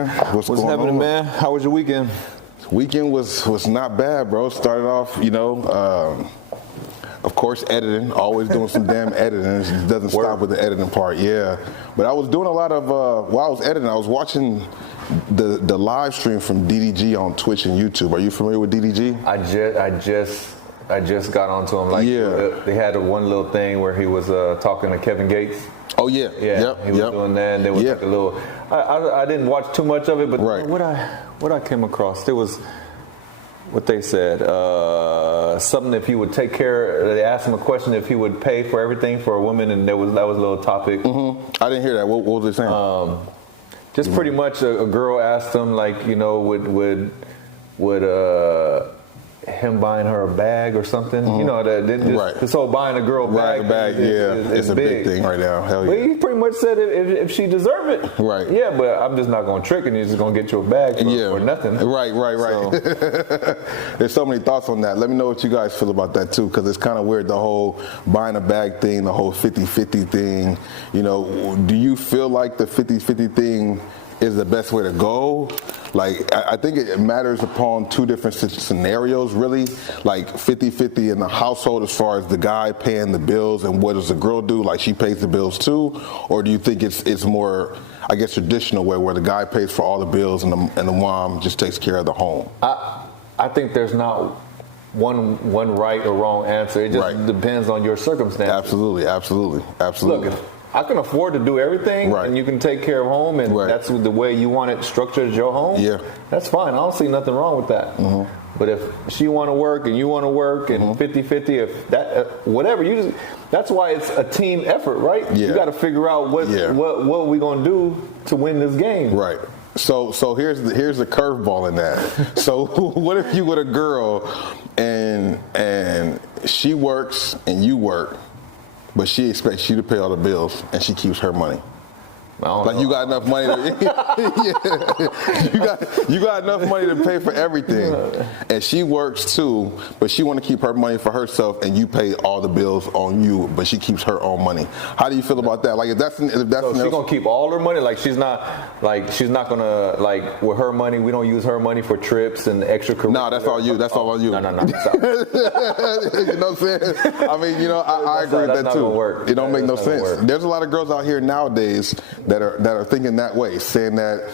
What's happening, on? man? How was your weekend? Weekend was not bad, bro. Started off, of course, editing. Always doing some damn editing. It doesn't stop with the editing part, yeah. But I was doing a lot of, while I was editing, I was watching the live stream from DDG on Twitch and YouTube. Are you familiar with DDG? I just got onto him. Like, yeah. They had one little thing where he was talking to Kevin Gates. Oh yeah, yeah. He was doing that, and there was like a little. I didn't watch too much of it, but what I came across, there was what they said. Something if he would take care. They asked him a question if he would pay for everything for a woman, and that was a little topic. Mm-hmm. I didn't hear that. What was it saying? Just pretty much a girl asked him, like, would him buying her a bag or something, this whole buying a girl bag, it's a big thing right now. Hell yeah. But he pretty much said if she deserve it, right? Yeah, but I'm just not gonna trick and you're just gonna get you a bag for nothing. Right. So. There's so many thoughts on that. Let me know what you guys feel about that too, because it's kind of weird, the whole buying a bag thing, the whole 50-50 thing. Do you feel like the 50-50 thing is the best way to go? Like, I think it matters upon two different scenarios, really. Like 50-50 in the household as far as the guy paying the bills, and what does the girl do? Like, she pays the bills too? Or do you think it's more, I guess, traditional way where the guy pays for all the bills and the mom just takes care of the home? I think there's not one right or wrong answer. It just depends on your circumstances. Absolutely. Look, I can afford to do everything, and you can take care of home, and that's the way you want it structured as your home. Yeah, that's fine. I don't see nothing wrong with that. Mm-hmm. But if she want to work and you want to work, and 50-50, if that whatever, that's why it's a team effort, right? Yeah. You got to figure out what we gonna do to win this game. Right. So here's the curveball in that. So what if you with a girl and she works and you work, but she expects you to pay all the bills, and she keeps her money? You got enough money you got enough money to pay for everything, and she works too, but she want to keep her money for herself, and you pay all the bills on you, but she keeps her own money. How do you feel about that? Like, if that's so she's gonna keep all her money. Like, she's not gonna, like, with her money, we don't use her money for trips and extracurricular. No, that's all you. That's all on you. No. You know what I'm saying? I mean, I agree with that too. It don't make no sense. There's a lot of girls out here nowadays that are thinking that way, saying that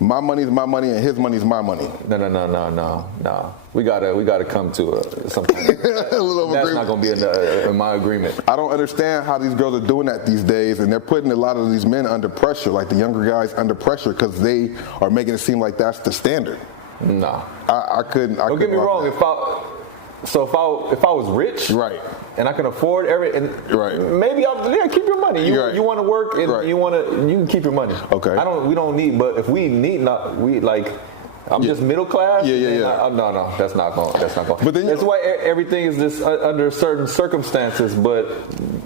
my money's my money and his money's my money. No. We gotta come to something. That's not gonna be in my agreement. I don't understand how these girls are doing that these days, and they're putting a lot of these men under pressure, like the younger guys under pressure, because they are making it seem like that's the standard. No, I couldn't. Don't get me wrong. If I was rich, right, and I can afford maybe keep your money. You want to work, and you can keep your money. Okay. We don't need, but if we need, I'm just middle class. Yeah. No, that's not going. But then that's why everything is just under certain circumstances. But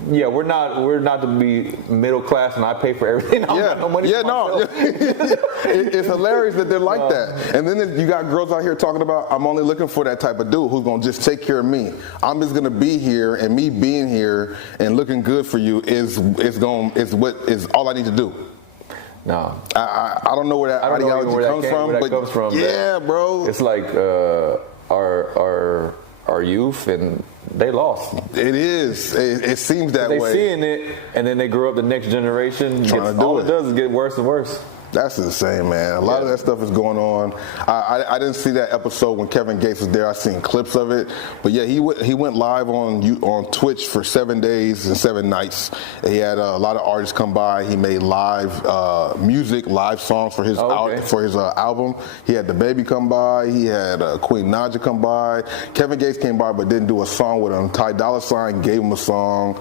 yeah, we're not to be middle class, and I pay for everything. I don't got no money. Yeah, no. It's hilarious that they're like that. And then you got girls out here talking about, I'm only looking for that type of dude who's gonna just take care of me. I'm just gonna be here, and me being here and looking good for you is all I need to do. No, I don't know where that ideology comes from. Yeah, bro. It's like our youth, and they lost. It is. It seems that way. They seeing it, and then they grow up. The next generation all it does is get worse and worse. That's insane, man. A lot of that stuff is going on. I didn't see that episode when Kevin Gates was there. I seen clips of it, but yeah, he went live on Twitch for 7 days and 7 nights. He had a lot of artists come by. He made live music, live songs for his album. He had the Baby come by. He had Queen Naja come by. Kevin Gates came by, but didn't do a song with him. Ty Dolla $ign gave him a song.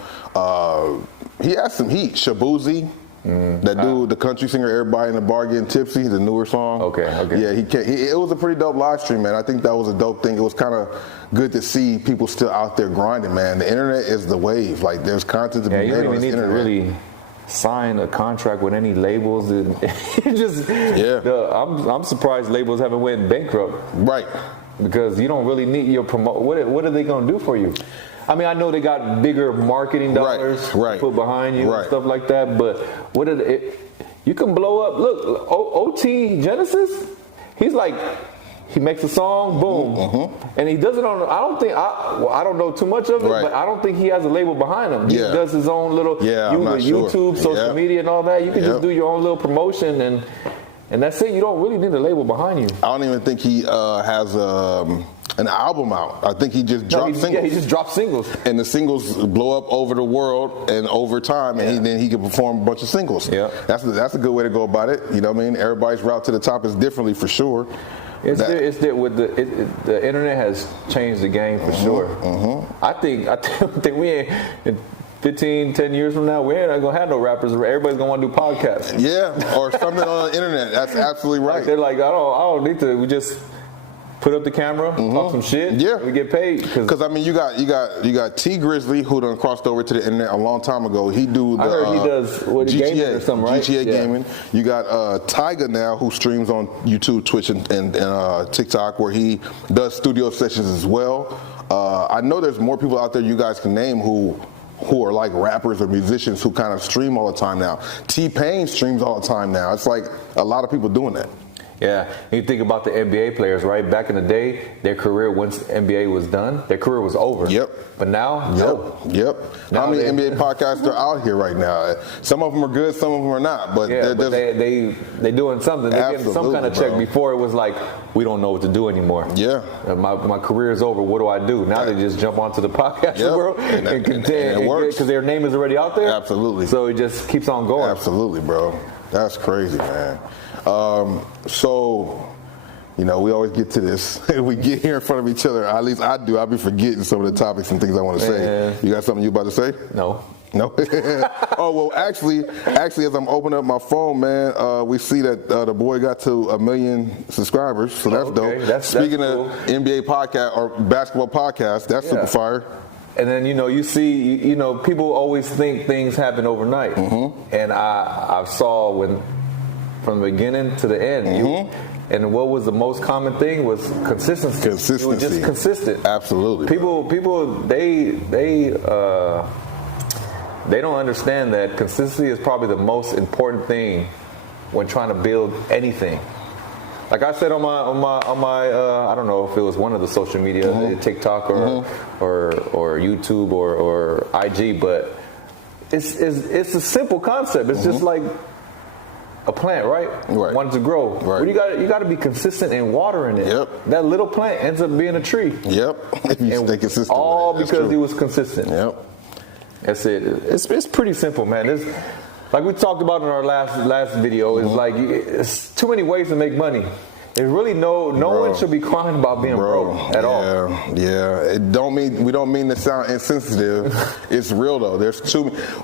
He had some heat. Shabuzi. That dude, the country singer, Everybody in the Bar Getting Tipsy, the newer song. Okay. Yeah, it was a pretty dope live stream, man. I think that was a dope thing. It was kind of good to see people still out there grinding, man. The internet is the wave. Like, there's content to be made on the internet. You don't even need to really sign a contract with any labels. I'm surprised labels haven't went bankrupt. Right. Because you don't really need your promote. What are they going to do for you? I mean, I know they got bigger marketing dollars to put behind you and stuff like that, but You can blow up. Look, OT Genesis, he's like, he makes a song, boom, and he does it on. I don't know too much of it, but I don't think he has a label behind him. He does his own little YouTube, social media, and all that. You can just do your own little promotion, and that's it. You don't really need a label behind you. I don't even think he has an album out. I think he just dropped singles. Yeah, he just dropped singles, and the singles blow up over the world and over time, and then he can perform a bunch of singles. Yeah, that's a good way to go about it. You know what I mean? Everybody's route to the top is differently for sure. It's there with the internet has changed the game for sure. I think we ain't in 15, 10 years from now, we ain't gonna have no rappers. Everybody's gonna want to do podcasts. Yeah, or something on the internet. That's absolutely right. Like they're like, I don't need to. We just put up the camera, talk some shit. Yeah, we get paid. Because I mean, you got T Grizzly, who done crossed over to the internet a long time ago. He do the I heard he does GTA gaming or something, right? GTA gaming. You got Tyga now, who streams on YouTube, Twitch, and TikTok, where he does studio sessions as well. I know there's more people out there you guys can name who are like rappers or musicians who kind of stream all the time now. T-Pain streams all the time now. It's like a lot of people doing that. Yeah, and you think about the NBA players, right? Back in the day, their career, once the NBA was done, their career was over. Yep. But now, Yep. How many NBA podcasts are out here right now? Some of them are good, some of them are not. But they doing something. They're getting some kind of check. Before it was like, we don't know what to do anymore. Yeah. My career is over. What do I do? Now they just jump onto the podcast world and it works. Because their name is already out there. Absolutely. So it just keeps on going. Absolutely, bro. That's crazy, man. So, you know, we always get to this. We get here in front of each other. At least I do. I'll be forgetting some of the topics and things I want to say. You got something you about to say? No. Oh, well, actually, as I'm opening up my phone, man, we see that the boy got to 1 million subscribers. So that's dope. Speaking of NBA podcast or basketball podcast, that's super fire. And then, you know, you see, you know, people always think things happen overnight. And I saw from the beginning to the end. And what was the most common thing was consistency. It was just consistent. Absolutely. People, they don't understand that consistency is probably the most important thing when trying to build anything. Like I said on my I don't know if it was one of the social media, TikTok or YouTube or IG, but it's a simple concept. It's just like a plant, right? Wants to grow. But you got to be consistent in watering it. Yep. That little plant ends up being a tree. Yep. If you stay consistent. All because he was consistent. Yep. That's it. It's pretty simple, man. Like we talked about in our last video, it's like it's too many ways to make money. There's really no one should be crying about being broke at all. Yeah. We don't mean to sound insensitive. It's real though.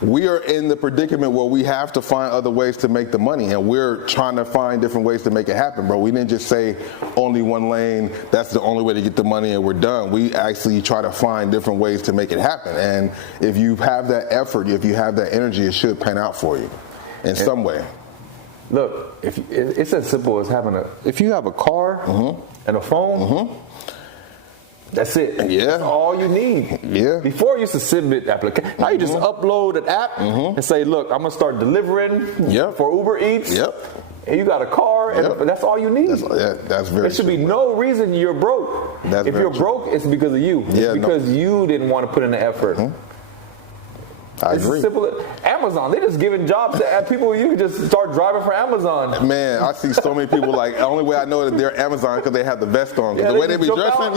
We are in the predicament where we have to find other ways to make the money, and we're trying to find different ways to make it happen, bro. We didn't just say only one lane, that's the only way to get the money and we're done. We actually try to find different ways to make it happen. And if you have that effort, if you have that energy, it should pan out for you in some way. Look, it's as simple as if you have a car and a phone, that's it. Yeah. That's all you need. Yeah. Before you used to submit application. Now you just upload an app and say, look, I'm going to start delivering for Uber Eats. Yep. And you got a car, and that's all you need. That's very There should be no reason you're broke. If you're broke, it's because of you. It's because you didn't want to put in the effort. I agree. As simple as Amazon. They just giving jobs to people. You can just start driving for Amazon. Man, I see so many people like, the only way I know that they're Amazon because they have the vest on. Yeah, the way they be dressing,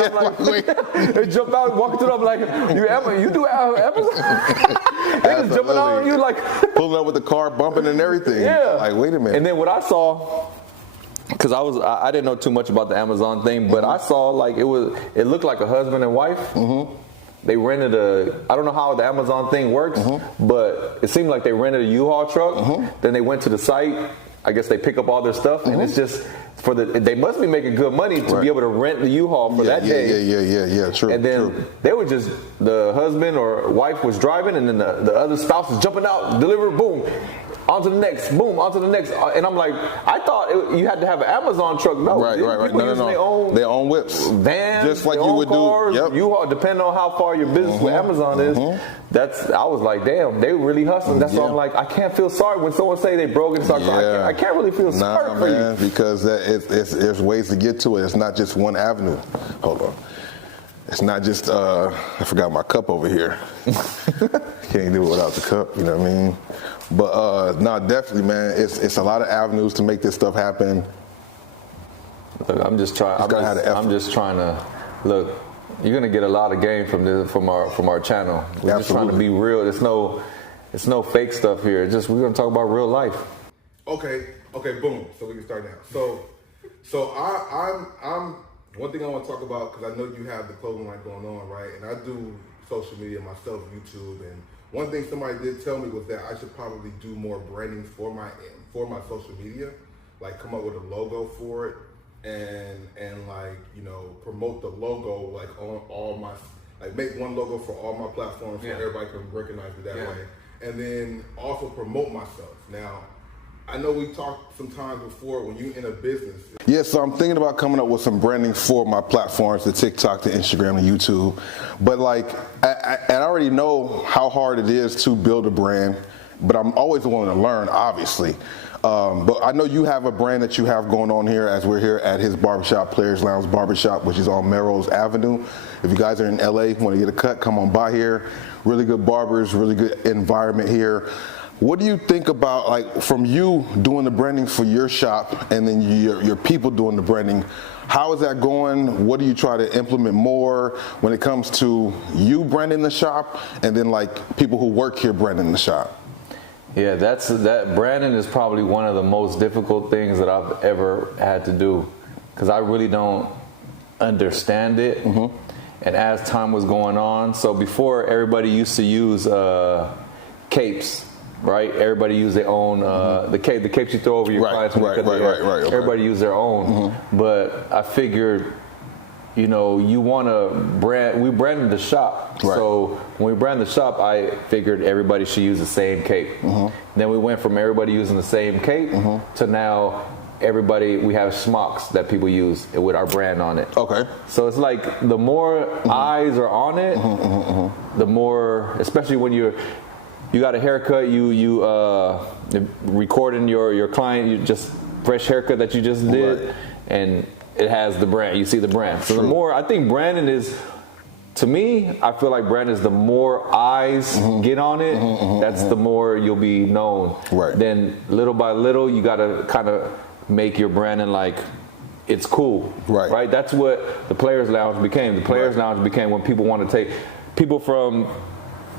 they jump out, walk through them like, you do Amazon? They just jumping out on you like. Pulling up with the car, bumping and everything. Yeah. Like, wait a minute. And then what I saw, because I didn't know too much about the Amazon thing, but I saw like it looked like a husband and wife. They rented I don't know how the Amazon thing works, but it seemed like they rented a U-Haul truck. Then they went to the site. I guess they pick up all their stuff, and it's just they must be making good money to be able to rent the U-Haul for that day. Yeah, true. And then they were the husband or wife was driving, and then the other spouse was jumping out, deliver, boom. on to the next, boom, on to the next. And I'm like, I thought you had to have an Amazon truck. No, right. No. Their own whips, vans, just like you would cars, do. Yep. You all depending on how far your business with Amazon is. I was like, damn, they really hustling. That's why I'm like, I can't feel sorry when someone say they broke and start crying. I can't really feel sorry for you, because there's ways to get to it. It's not just one avenue. Hold on. It's not just, I forgot my cup over here. Can't do it without the cup, you know what I mean? But no, definitely, man, it's a lot of avenues to make this stuff happen. Look, I'm just trying to, look, you're gonna get a lot of game from our channel. We're just trying to be real. It's no fake stuff here. We're gonna talk about real life. Okay, boom. So we can start now. So I'm one thing I want to talk about, because I know you have the clothing line going on, right? And I do social media myself, YouTube, and one thing somebody did tell me was that I should probably do more branding for my social media, like come up with a logo for it, and like, you know, promote the logo like on all my, like make one logo for all my platforms so everybody can recognize it that way, and then also promote myself. Now, I know we talked sometimes before when you in a business. Yeah, so I'm thinking about coming up with some branding for my platforms, the TikTok, the Instagram, the YouTube. But like, I already know how hard it is to build a brand, but I'm always willing to learn, obviously. But I know you have a brand that you have going on here as we're here at his barbershop, Players Lounge Barbershop, which is on Melrose Avenue. If you guys are in LA, want to get a cut, come on by here. Really good barbers, really good environment here. What do you think about, like, from you doing the branding for your shop and then your people doing the branding? How is that going? What do you try to implement more when it comes to you branding the shop and then like people who work here branding the shop? Yeah, that branding is probably one of the most difficult things that I've ever had to do, because I really don't understand it. And as time was going on, so before everybody used to use capes. Right, everybody use their own the capes you throw over your clients. Right. Okay. Everybody use their own, but I figured, you know, you want to brand. We branded the shop, so when we branded the shop, I figured everybody should use the same cape. Then we went from everybody using the same cape to now we have smocks that people use with our brand on it. Okay. So it's like the more eyes are on it, the more, especially when you got a haircut, you recording your client, you just fresh haircut that you just did, and it has the brand. You see the brand. So the more, I think branding is, to me, I feel like branding is the more eyes get on it, that's the more you'll be known. Then little by little, you got to kind of make your branding like it's cool. Right. That's what the Players Lounge became. The Players Lounge became when people want to take people from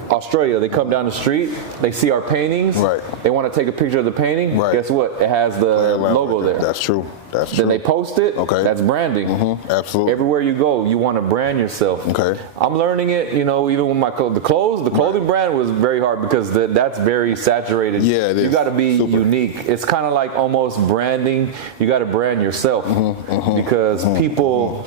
Australia, they come down the street, they see our paintings, they want to take a picture of the painting, guess what? It has the logo there. That's true. Then they post it, that's branding. Absolutely. Everywhere you go, you want to brand yourself. I'm learning it, you know, even with the clothing brand was very hard because that's very saturated. Yeah, it is. You got to be unique. It's kind of like almost branding. You got to brand yourself because people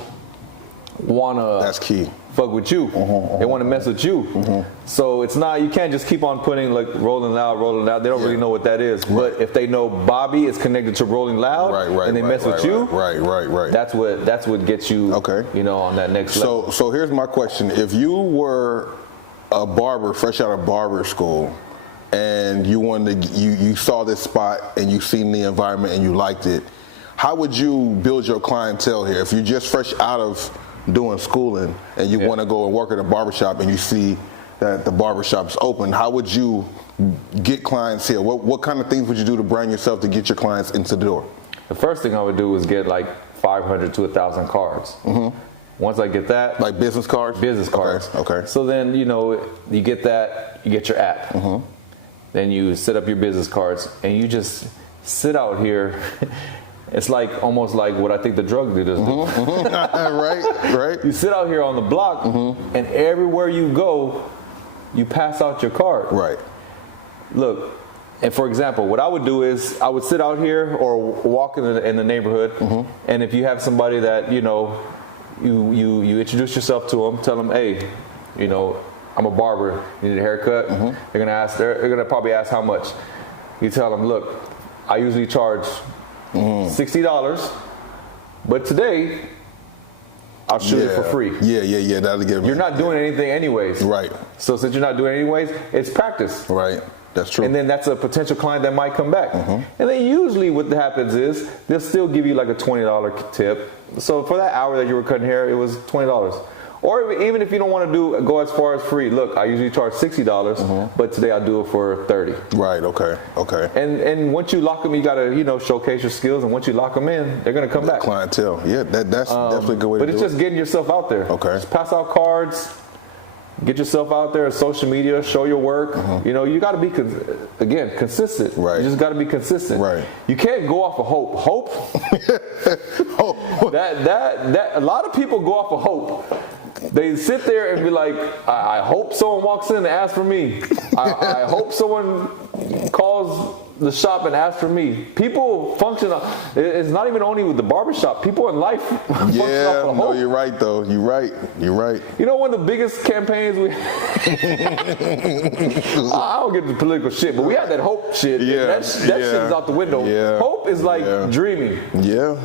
want to. That's key. Fuck with you. They want to mess with you. So it's not, you can't just keep on putting like Rolling Loud. They don't really know what that is. But if they know Bobby is connected to Rolling Loud and they mess with you, that's what gets you, you know, on that next level. So here's my question. If you were a barber fresh out of barber school and you wanted to, you saw this spot and you seen the environment and you liked it, how would you build your clientele here? If you're just fresh out of doing schooling and you want to go and work at a barbershop and you see that the barbershop's open, how would you get clients here? What kind of things would you do to brand yourself to get your clients into the door? The first thing I would do is get like 500 to 1,000 cards. Once I get that, like business cards? Business cards. Okay. So then, you know, you get that, you get your app. Then you set up your business cards and you just sit out here. It's like almost like what I think the drug dealers do. Right. You sit out here on the block, and everywhere you go, you pass out your card. Look, and for example, what I would do is I would sit out here or walk in the neighborhood, and if you have somebody that you know, you introduce yourself to them, tell them, hey, you know, I'm a barber. You need a haircut. They're gonna probably ask how much. You tell them, look, I usually charge $60, but today I'll shoot it for free. Yeah. That'll get. You're not doing anything anyways. Right. So since you're not doing it anyways, it's practice. Right. That's true. And then that's a potential client that might come back. And then usually what happens is they'll still give you like a $20 tip. So for that hour that you were cutting hair, it was $20. Or even if you don't want to go as far as free, look, I usually charge $60, but today I'll do it for $30. Right. Okay. And once you lock them, you gotta showcase your skills. And once you lock them in, they're gonna come back. Clientele. Yeah, that's definitely a good way to do it. But it's just getting yourself out there. Okay. Just pass out cards. Get yourself out there on social media, show your work. You got to be, consistent. Right. You just got to be consistent. Right. You can't go off of hope. That a lot of people go off of hope. They sit there and be like, I hope someone walks in and asks for me. I hope someone calls the shop and asks for me. People function. It's not even only with the barbershop. People in life function off of hope. No, you're right though. You're right. You know, one of the biggest campaigns we I don't get the political shit, but we had that hope shit. That shit is out the window. Yeah. Hope is like dreaming. Yeah.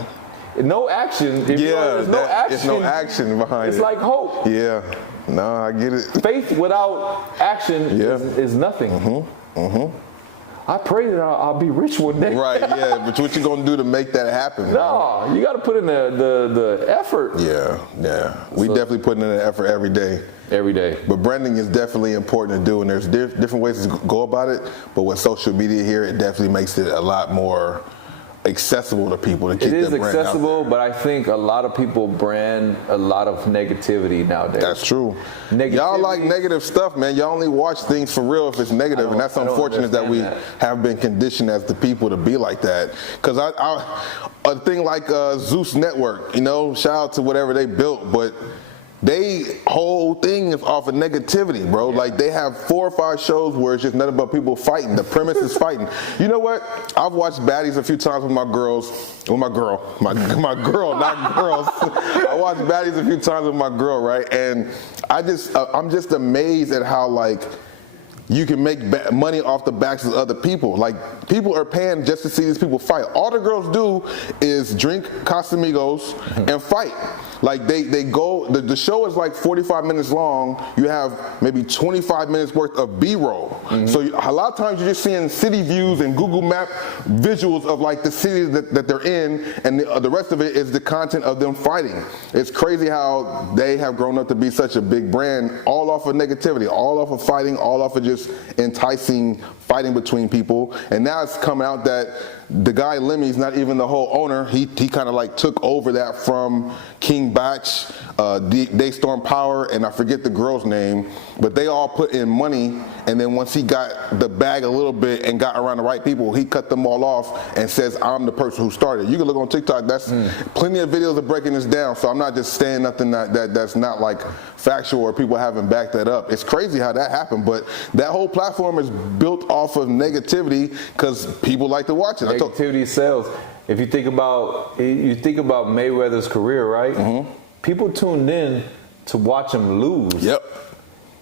No action. There's no action. There's no action behind it. It's like hope. Yeah. No, I get it. Faith without action is nothing. I pray that I'll be rich one day. Right, yeah, but what you gonna do to make that happen? No, you got to put in the effort. Yeah. We definitely putting in the effort every day. Every day. But branding is definitely important to do, and there's different ways to go about it. But with social media here, it definitely makes it a lot more accessible to people to keep their brand out there. It is accessible, but I think a lot of people brand a lot of negativity nowadays. That's true. Y'all like negative stuff, man. Y'all only watch things for real if it's negative, and that's unfortunate that we have been conditioned as the people to be like that. Because a thing like Zeus Network, shout out to whatever they built, but they whole thing is off of negativity, bro. Yeah. Like they have 4 or 5 shows where it's just nothing but people fighting. The premise is fighting. You know what? I've watched Baddies a few times with my girls. With my girl, not girls. I watched Baddies a few times with my girl, right? And I'm just amazed at how like you can make money off the backs of other people. Like people are paying just to see these people fight. All the girls do is drink Casamigos and fight. Like they go, the show is like 45 minutes long. You have maybe 25 minutes worth of B-roll. So a lot of times you're just seeing city views and Google Map visuals of like the city that they're in, and the rest of it is the content of them fighting. It's crazy how they have grown up to be such a big brand, all off of negativity, all off of fighting, all off of just enticing fighting between people. And now it's come out that the guy Lemmy's not even the whole owner. He kind of like took over that from King Batch, Daystorm Power, and I forget the girl's name, but they all put in money, and then once he got the bag a little bit and got around the right people, he cut them all off and says, I'm the person who started. You can look on TikTok, that's plenty of videos of breaking this down, so I'm not just saying nothing that's not like factual or people haven't backed that up. It's crazy how that happened, but that whole platform is built off of negativity because people like to watch it. Negativity sells. If you think about Mayweather's career, right? People tuned in to watch him lose. Yep.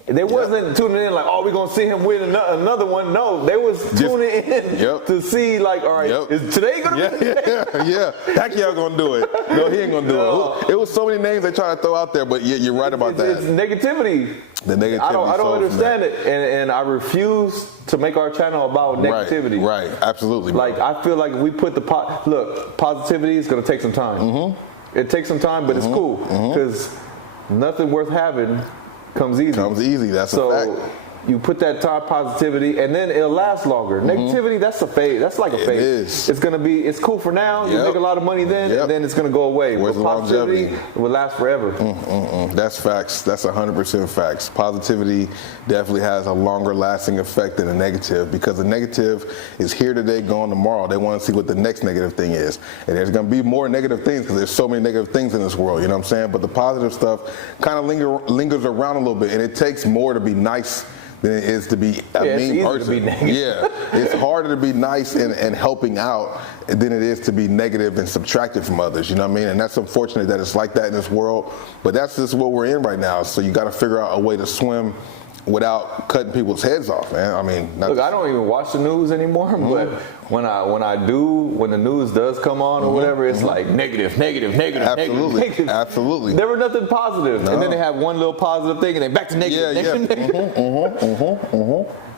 They wasn't tuning in like, oh, we're gonna see him win another one. No, they was tuning in to see like, all right, is today gonna be? Yeah. Pacquiao gonna do it. No, he ain't gonna do it. It was so many names they try to throw out there, but you're right about that. It's negativity. The negativity. I don't understand it, and I refuse to make our channel about negativity. Right. Absolutely. Like I feel like if we put positivity is gonna take some time. It takes some time, but it's cool because nothing worth having comes easy. That's a fact. You put that top positivity, and then it'll last longer. Negativity, that's a fade. That's like a fade. It is. It's cool for now. You make a lot of money then, and then it's gonna go away. Where's but positivity, it will last forever. That's facts. That's 100% facts. Positivity definitely has a longer lasting effect than a negative, because the negative is here today, gone tomorrow. They want to see what the next negative thing is, and there's gonna be more negative things because there's so many negative things in this world. You know what I'm saying? But the positive stuff kind of lingers around a little bit, and it takes more to be nice than it is to be a mean person. It's harder to be nice and helping out than it is to be negative and subtracted from others. You know what I mean? And that's unfortunate that it's like that in this world. But that's just what we're in right now. So you got to figure out a way to swim without cutting people's heads off, man. I mean, look, I don't even watch the news anymore, but when the news does come on or whatever, it's like negative. Absolutely. Never nothing positive. No. And then they have one little positive thing and then back to negative.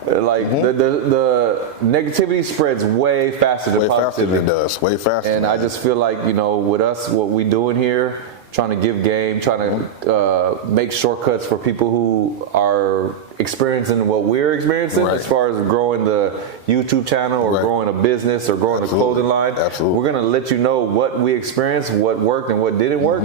Like the negativity spreads way faster than positivity. Way faster than it does. Way faster. And I just feel like, with us, what we doing here, trying to give game, trying to make shortcuts for people who are experiencing what we're experiencing as far as growing the YouTube channel or growing a business or growing a clothing line. Absolutely. We're going to let you know what we experienced, what worked and what didn't work.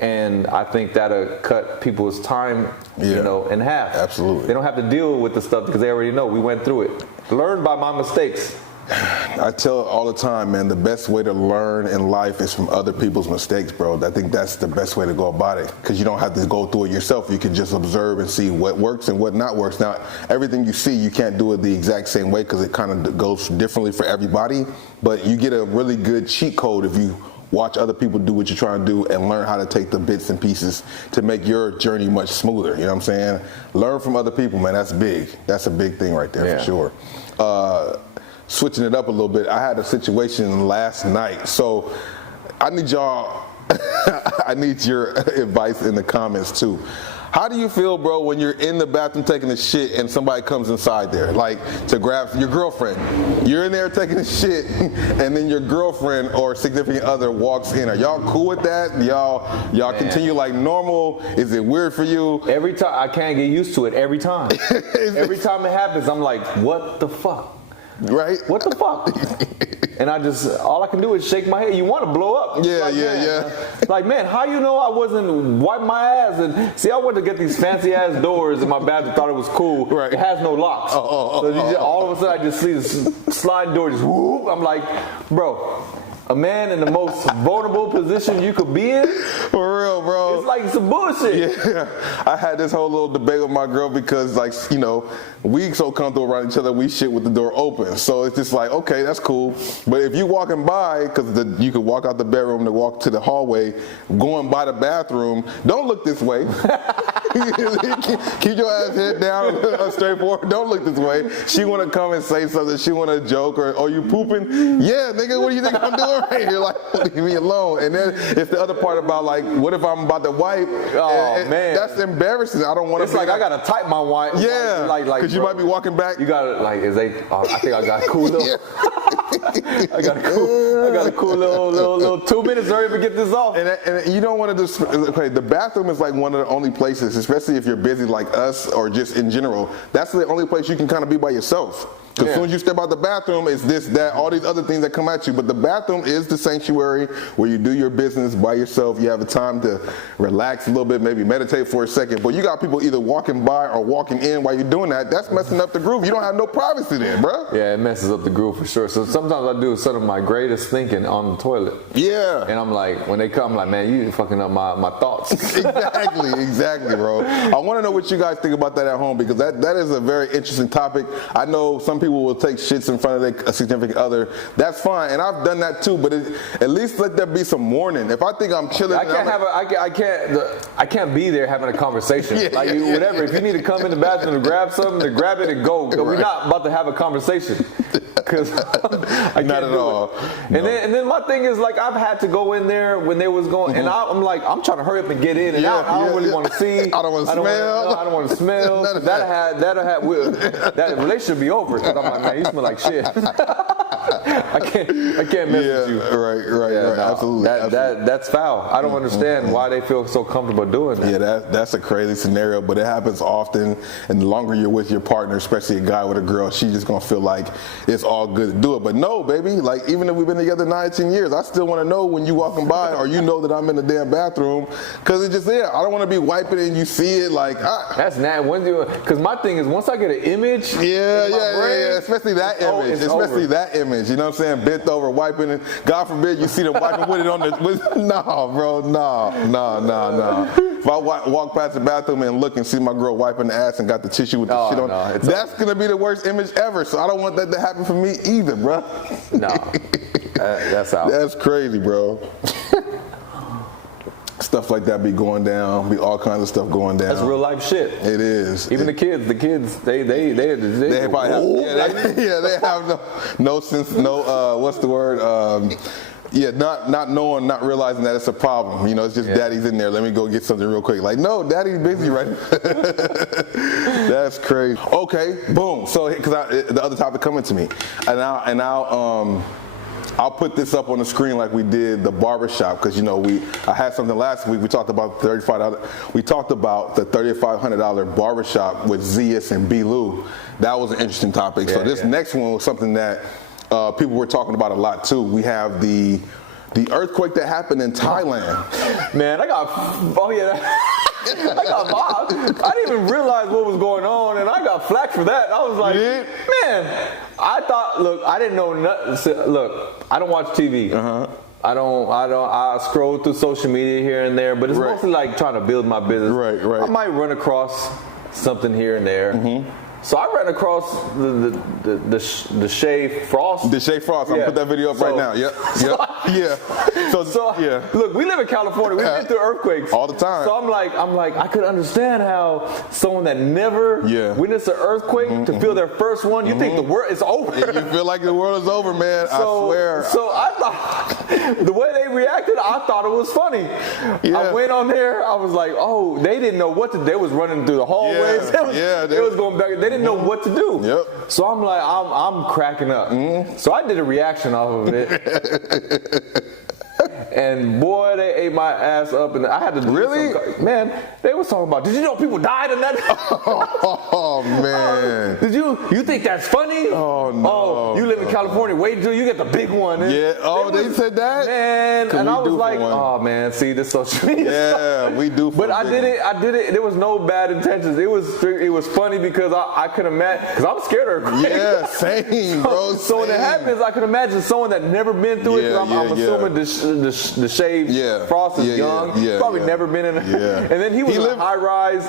And I think that'll cut people's time, in half. Absolutely. They don't have to deal with the stuff because they already know. We went through it. Learn by my mistakes. I tell all the time, man, the best way to learn in life is from other people's mistakes, bro. I think that's the best way to go about it because you don't have to go through it yourself. You can just observe and see what works and what not works. Now, everything you see, you can't do it the exact same way because it kind of goes differently for everybody, but you get a really good cheat code if you watch other people do what you're trying to do and learn how to take the bits and pieces to make your journey much smoother. You know what I'm saying? Learn from other people, man. That's big. That's a big thing right there for sure. Switching it up a little bit, I had a situation last night. So I need y'all, I need your advice in the comments too. How do you feel, bro, when you're in the bathroom taking a shit and somebody comes inside there, like to grab your girlfriend? You're in there taking a shit and then your girlfriend or significant other walks in. Are y'all cool with that? Y'all continue like normal? Is it weird for you? Every time, I can't get used to it every time. Every time it happens, I'm like, what the fuck? Right? What the fuck? And all I can do is shake my head. You want to blow up. Yeah. Like, man, how you know I wasn't wiping my ass? And see, I went to get these fancy ass doors in my bathroom, thought it was cool. Right. It has no locks. All of a sudden I just see this sliding door just whoop. I'm like, bro, a man in the most vulnerable position you could be in. For real, bro. It's like some bullshit. Yeah. I had this whole little debate with my girl because, like, we so comfortable around each other, we shit with the door open. So it's just like, okay, that's cool. But if you walking by, because you could walk out the bedroom to walk to the hallway, going by the bathroom, don't look this way. Keep your ass head down, straight forward. Don't look this way. She want to come and say something. She want to joke or you pooping? Yeah, nigga, what do you think I'm doing right here? Like, leave me alone. And then it's the other part about, like, what if I'm about to wipe? Oh, man. That's embarrassing. I don't want to. It's like I got to type my wipe. Yeah. Because you might be walking back. You got to, like, I think I got a cool little. I got a cool little 2 minutes to even get this off. And you don't want to just, okay, the bathroom is like one of the only places, especially if you're busy like us or just in general, that's the only place you can kind of be by yourself. Because as soon as you step out the bathroom, it's this, that, all these other things that come at you. But the bathroom is the sanctuary where you do your business by yourself. You have a time to relax a little bit, maybe meditate for a second. But you got people either walking by or walking in while you're doing that. That's messing up the groove. You don't have no privacy there, bro. Yeah, it messes up the groove for sure. So sometimes I do some of my greatest thinking on the toilet. Yeah. And I'm like, when they come, I'm like, man, you fucking up my thoughts. Exactly, bro. I want to know what you guys think about that at home because that is a very interesting topic. I know some people will take shits in front of their significant other. That's fine, and I've done that too. But at least let there be some warning. If I think I'm chilling, I can't be there having a conversation. Whatever. If you need to come in the bathroom to grab something, to grab it and go. We're not about to have a conversation. Because I can't do it. And then my thing is, like, I've had to go in there when they was going, and I'm like, I'm trying to hurry up and get in and out. I don't really want to see. I don't want to smell. I don't want to smell. That relationship be over. Because I'm like, man, you smell like shit. I can't mess with you. Right. Absolutely. That's foul. I don't understand why they feel so comfortable doing that. Yeah, that's a crazy scenario, but it happens often. And the longer you're with your partner, especially a guy with a girl, she's just gonna feel like it's all good to do it. But no, baby, like even if we've been together 19 years, I still want to know when you walking by or you know that I'm in the damn bathroom because it's just there. I don't want to be wiping it and you see it like. That's not because my thing is once I get an image. Yeah, especially that image. That image. You know what I'm saying? Bent over, wiping it. God forbid you see them wiping with it on the. No, bro. No. If I walk past the bathroom and look and see my girl wiping the ass and got the tissue with the shit on, that's gonna be the worst image ever. So I don't want that to happen for me either, bro. No, that's out. That's crazy, bro. stuff like that be going down, be all kinds of stuff going down. That's real life shit. It is. Even the kids, they probably have, they have no sense, what's the word? Not knowing, not realizing that it's a problem. You know, it's just daddy's in there. Let me go get something real quick. Like, no, daddy's busy right now. That's crazy. Okay, boom. So, because the other topic coming to me, and I'll put this up on the screen like we did the barbershop, because I had something last week. We talked about $35. We talked about the $3,500 barbershop with Zeus and B. Lou. That was an interesting topic. So this next one was something that people were talking about a lot too. We have the earthquake that happened in Thailand. Man, I got mobbed. I didn't even realize what was going on, and I got flack for that. I was like, man, I thought, look, I didn't know nothing. Look, I don't watch TV. I scroll through social media here and there, but it's mostly like trying to build my business. Right. I might run across something here and there. So I ran across the Shea Frost. The Shea Frost. I'm gonna put that video up right now. Yep. So look, we live in California. We've been through earthquakes all the time. So I'm like, I could understand how someone that never witnessed an earthquake to feel their first one, you think the world is over. You feel like the world is over, man. I swear. So I thought the way they reacted, I thought it was funny. I went on there. I was like, oh, they didn't know what to do. They was running through the hallways. They was going back. They didn't know what to do. So I'm like, I'm cracking up. So I did a reaction off of it. And boy, they ate my ass up, and I had to do man, they was talking about, did you know people died in that? Oh man. Did you think that's funny? Oh no. Oh, you live in California, wait until you get the big one. And they said that? Man, and I was like, oh man, see this social media stuff. We do. But I did it, there was no bad intentions. It was funny because I could imagine, because I'm scared of earthquakes. Yeah, same, bro. So when it happens, I could imagine someone that never been through it, I'm assuming the Shea Frost is young. Probably never been in and then he was in a high rise.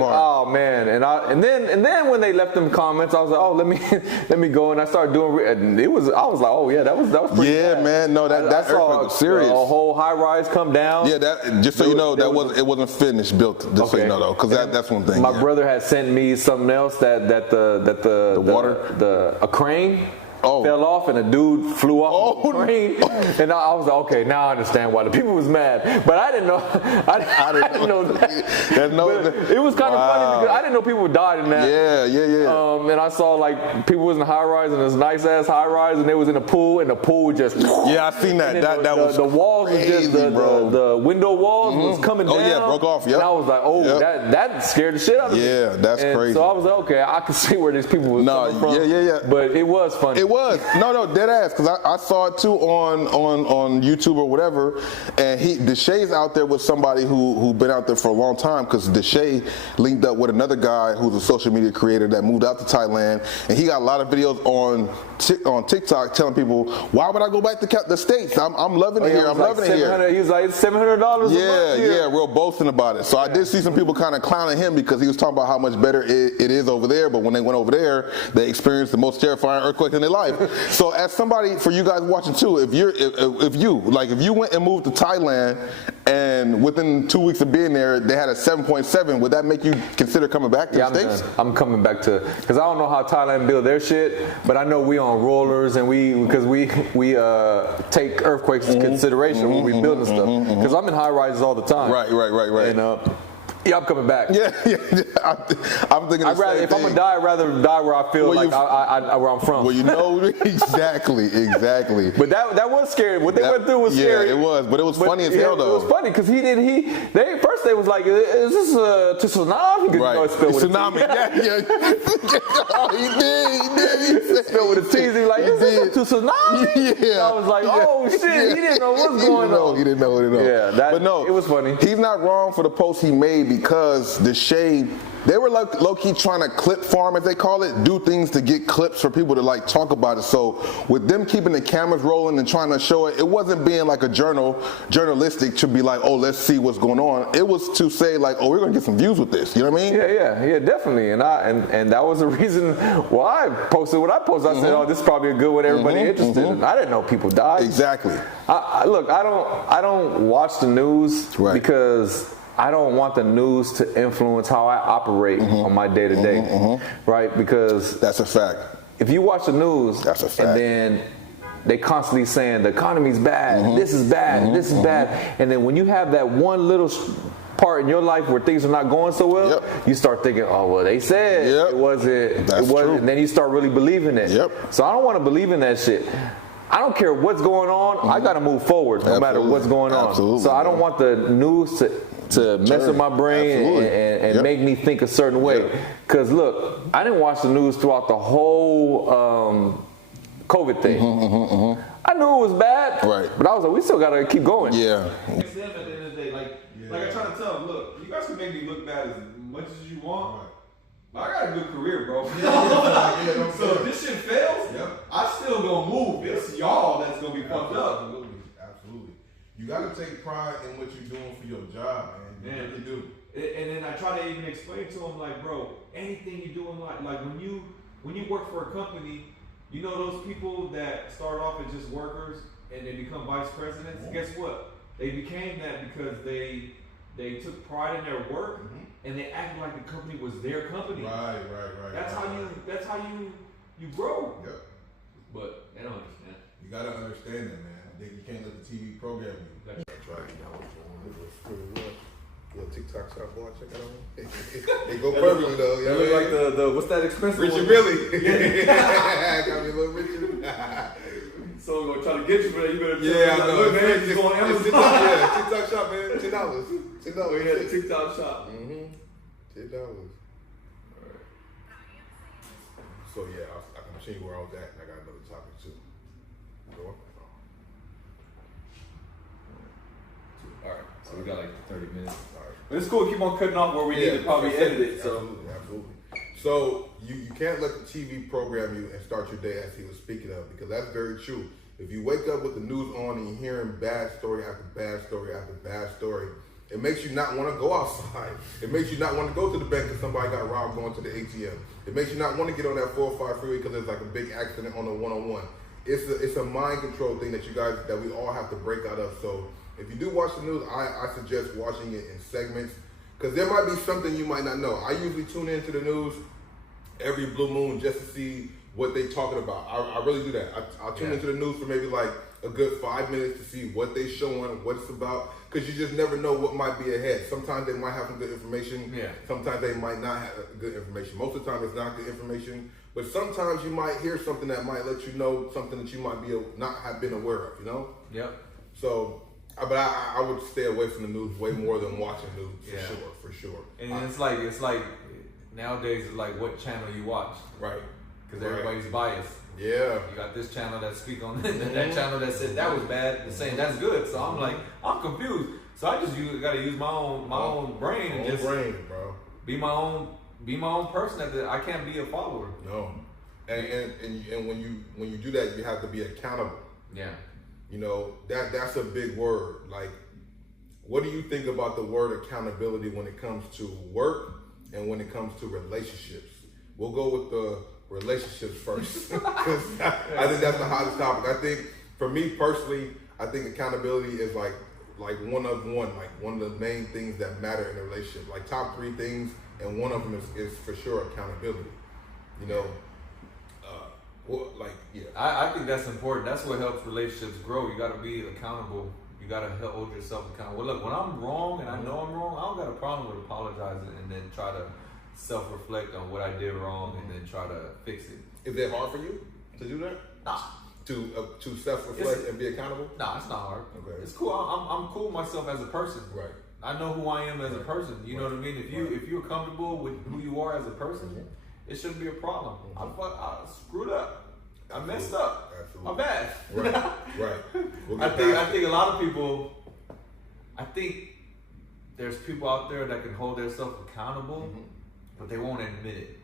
Oh man. And then when they left them comments, I was like, oh, let me go, and I started doing, and I was like, oh yeah, that was pretty bad. Man, no, that earthquake was serious. A whole high rise come down. Yeah, that, just so you know, it wasn't finished built, just so you know though, because that's one thing. My brother had sent me something else that a crane fell off, and a dude flew off the crane, and I was like, okay, now I understand why the people was mad, but I didn't know. I didn't know that. It was kind of funny because I didn't know people died in that. Yeah. And I saw like people was in a high rise, and this nice ass high rise, and they was in a pool, and the pool was just. Yeah, I seen that. That was the walls was just the window walls was coming down. Oh yeah, broke off. Yep. And I was like, that scared the shit out of me. Yeah, that's crazy. So I was like, okay, I can see where these people was coming from. Yeah. But it was funny. It was. No, dead ass, because I saw it too on YouTube or whatever, and Deshay's out there with somebody who been out there for a long time, because Deshay linked up with another guy who's a social media creator that moved out to Thailand, and he got a lot of videos on TikTok telling people, why would I go back to the States? I'm loving it here. I'm loving it here. He was like, it's $700 a month here. Yeah, real boasting about it. So I did see some people kind of clowning him because he was talking about how much better it is over there, but when they went over there, they experienced the most terrifying earthquake in their life. So as somebody, for you guys watching too, if you went and moved to Thailand and within 2 weeks of being there, they had a 7.7, would that make you consider coming back to the States? I'm coming back because I don't know how Thailand build their shit, but I know we on rollers, and we take earthquakes into consideration when we building stuff. Because I'm in high rises all the time. Right. And yeah, I'm coming back. Yeah. I'm thinking the same thing. If I'm gonna die, I'd rather die where I feel where I'm from. Well, you know, exactly. But that was scary. What they went through was scary. Yeah, it was. But it was funny as hell, though. It was funny because first they was like, is this a tsunami? Right. Tsunami. Yeah. Oh, he did. Spelled with a T. He was like, is this a tsunami? Yeah. And I was like, oh shit, he didn't know what's going on. He didn't know. Yeah, but no, it was funny. He's not wrong for the post he made, because the shade, they were like low-key trying to clip farm, as they call it, do things to get clips for people to like talk about it. So with them keeping the cameras rolling and trying to show it, it wasn't being like a journalistic to be like, oh, let's see what's going on. It was to say like, oh, we're gonna get some views with this. You know what I mean? Yeah, definitely. And that was the reason why I posted what I posted. I said, oh, this is probably a good one. Everybody interested in. I didn't know people died. Exactly. Look, I don't watch the news because I don't want the news to influence how I operate on my day-to-day, right? Because that's a fact. If you watch the news, that's a fact. And then they constantly saying the economy's bad, this is bad, this is bad, and then when you have that one little part in your life where things are not going so well, you start thinking, oh well, they said it wasn't, and then you start really believing it. So I don't want to believe in that shit. I don't care what's going on. I got to move forward no matter what's going on. So I don't want the news to mess with my brain and make me think a certain way. Because look, I didn't watch the news throughout the whole COVID thing. I knew it was bad, but I was like, we still got to keep going. At the end of the day, like I try to tell them, look, you guys can make me look bad as much as you want. I got a good career, bro. So if this shit fails, I still gonna move. It's y'all that's gonna be fucked up. Absolutely. You gotta take pride in what you're doing for your job, man. You really do. And then I try to even explain to them, like, bro, anything you do in life, like when you work for a company, you know those people that start off as just workers and they become vice presidents. Guess what? They became that because they took pride in their work. And they acted like the company was their company. Right. That's how you grow. Yep. But they don't understand. You gotta understand that, man. You can't let the TV program you. That's right. Little TikTok shop, boy, check it out. They go perfectly though. They look like the what's that expensive Richard one? Billy. Got me a little Richard. So we're gonna try to get you, but you better I know. look, man, it's on Amazon. TikTok shop, man. $10. We had a TikTok shop. $10. Alright. So yeah, I can show you where I was at, and I got another topic too. Go on. Alright, so we got like 30 minutes. Alright. But it's cool to keep on cutting off where we need to probably edit it. So. Absolutely. So you can't let the TV program you and start your day as he was speaking of, because that's very true. If you wake up with the news on and you're hearing bad story after bad story after bad story, it makes you not want to go outside. It makes you not want to go to the bank because somebody got robbed going to the ATM. It makes you not want to get on that 405 freeway because there's like a big accident on the 101. It's a mind control thing that we all have to break out of. So if you do watch the news, I suggest watching it in segments, because there might be something you might not know. I usually tune into the news every blue moon just to see what they talking about. I really do that. I'll tune into the news for maybe like a good 5 minutes to see what they showing, what it's about, because you just never know what might be ahead. Sometimes they might have some good information. Sometimes they might not have good information. Most of the time it's not good information, but sometimes you might hear something that might let you know something that you might be not have been aware of, you know? So, but I would stay away from the news way more than watching news, for sure. And it's like nowadays it's like what channel you watch. Right. Because everybody's biased. Yeah. You got this channel that speak on that channel that said that was bad, saying that's good. So I'm like, I'm confused. So I just got to use my own brain and just bro. Be my own person. I can't be a follower. No. And when you do that, you have to be accountable. Yeah. You know, that's a big word. Like, what do you think about the word accountability when it comes to work and when it comes to relationships? We'll go with the relationships first. I think that's the hottest topic. I think for me personally, I think accountability is like one of the main things that matter in a relationship. Like top 3 things, and one of them is for sure accountability. You know, I think that's important. That's what helps relationships grow. You got to be accountable. You got to hold yourself accountable. Well, look, when I'm wrong and I know I'm wrong, I don't got a problem with apologizing and then try to self-reflect on what I did wrong and then try to fix it. Is that hard for you to do that? Nah. To self-reflect and be accountable? Nah, it's not hard. Okay. It's cool. I'm cool with myself as a person. Right. I know who I am as a person. You know what I mean? If you're comfortable with who you are as a person, it shouldn't be a problem. I screwed up. I messed up. Absolutely. My bad. Right. I think a lot of people. I think there's people out there that can hold themselves accountable, but they won't admit it.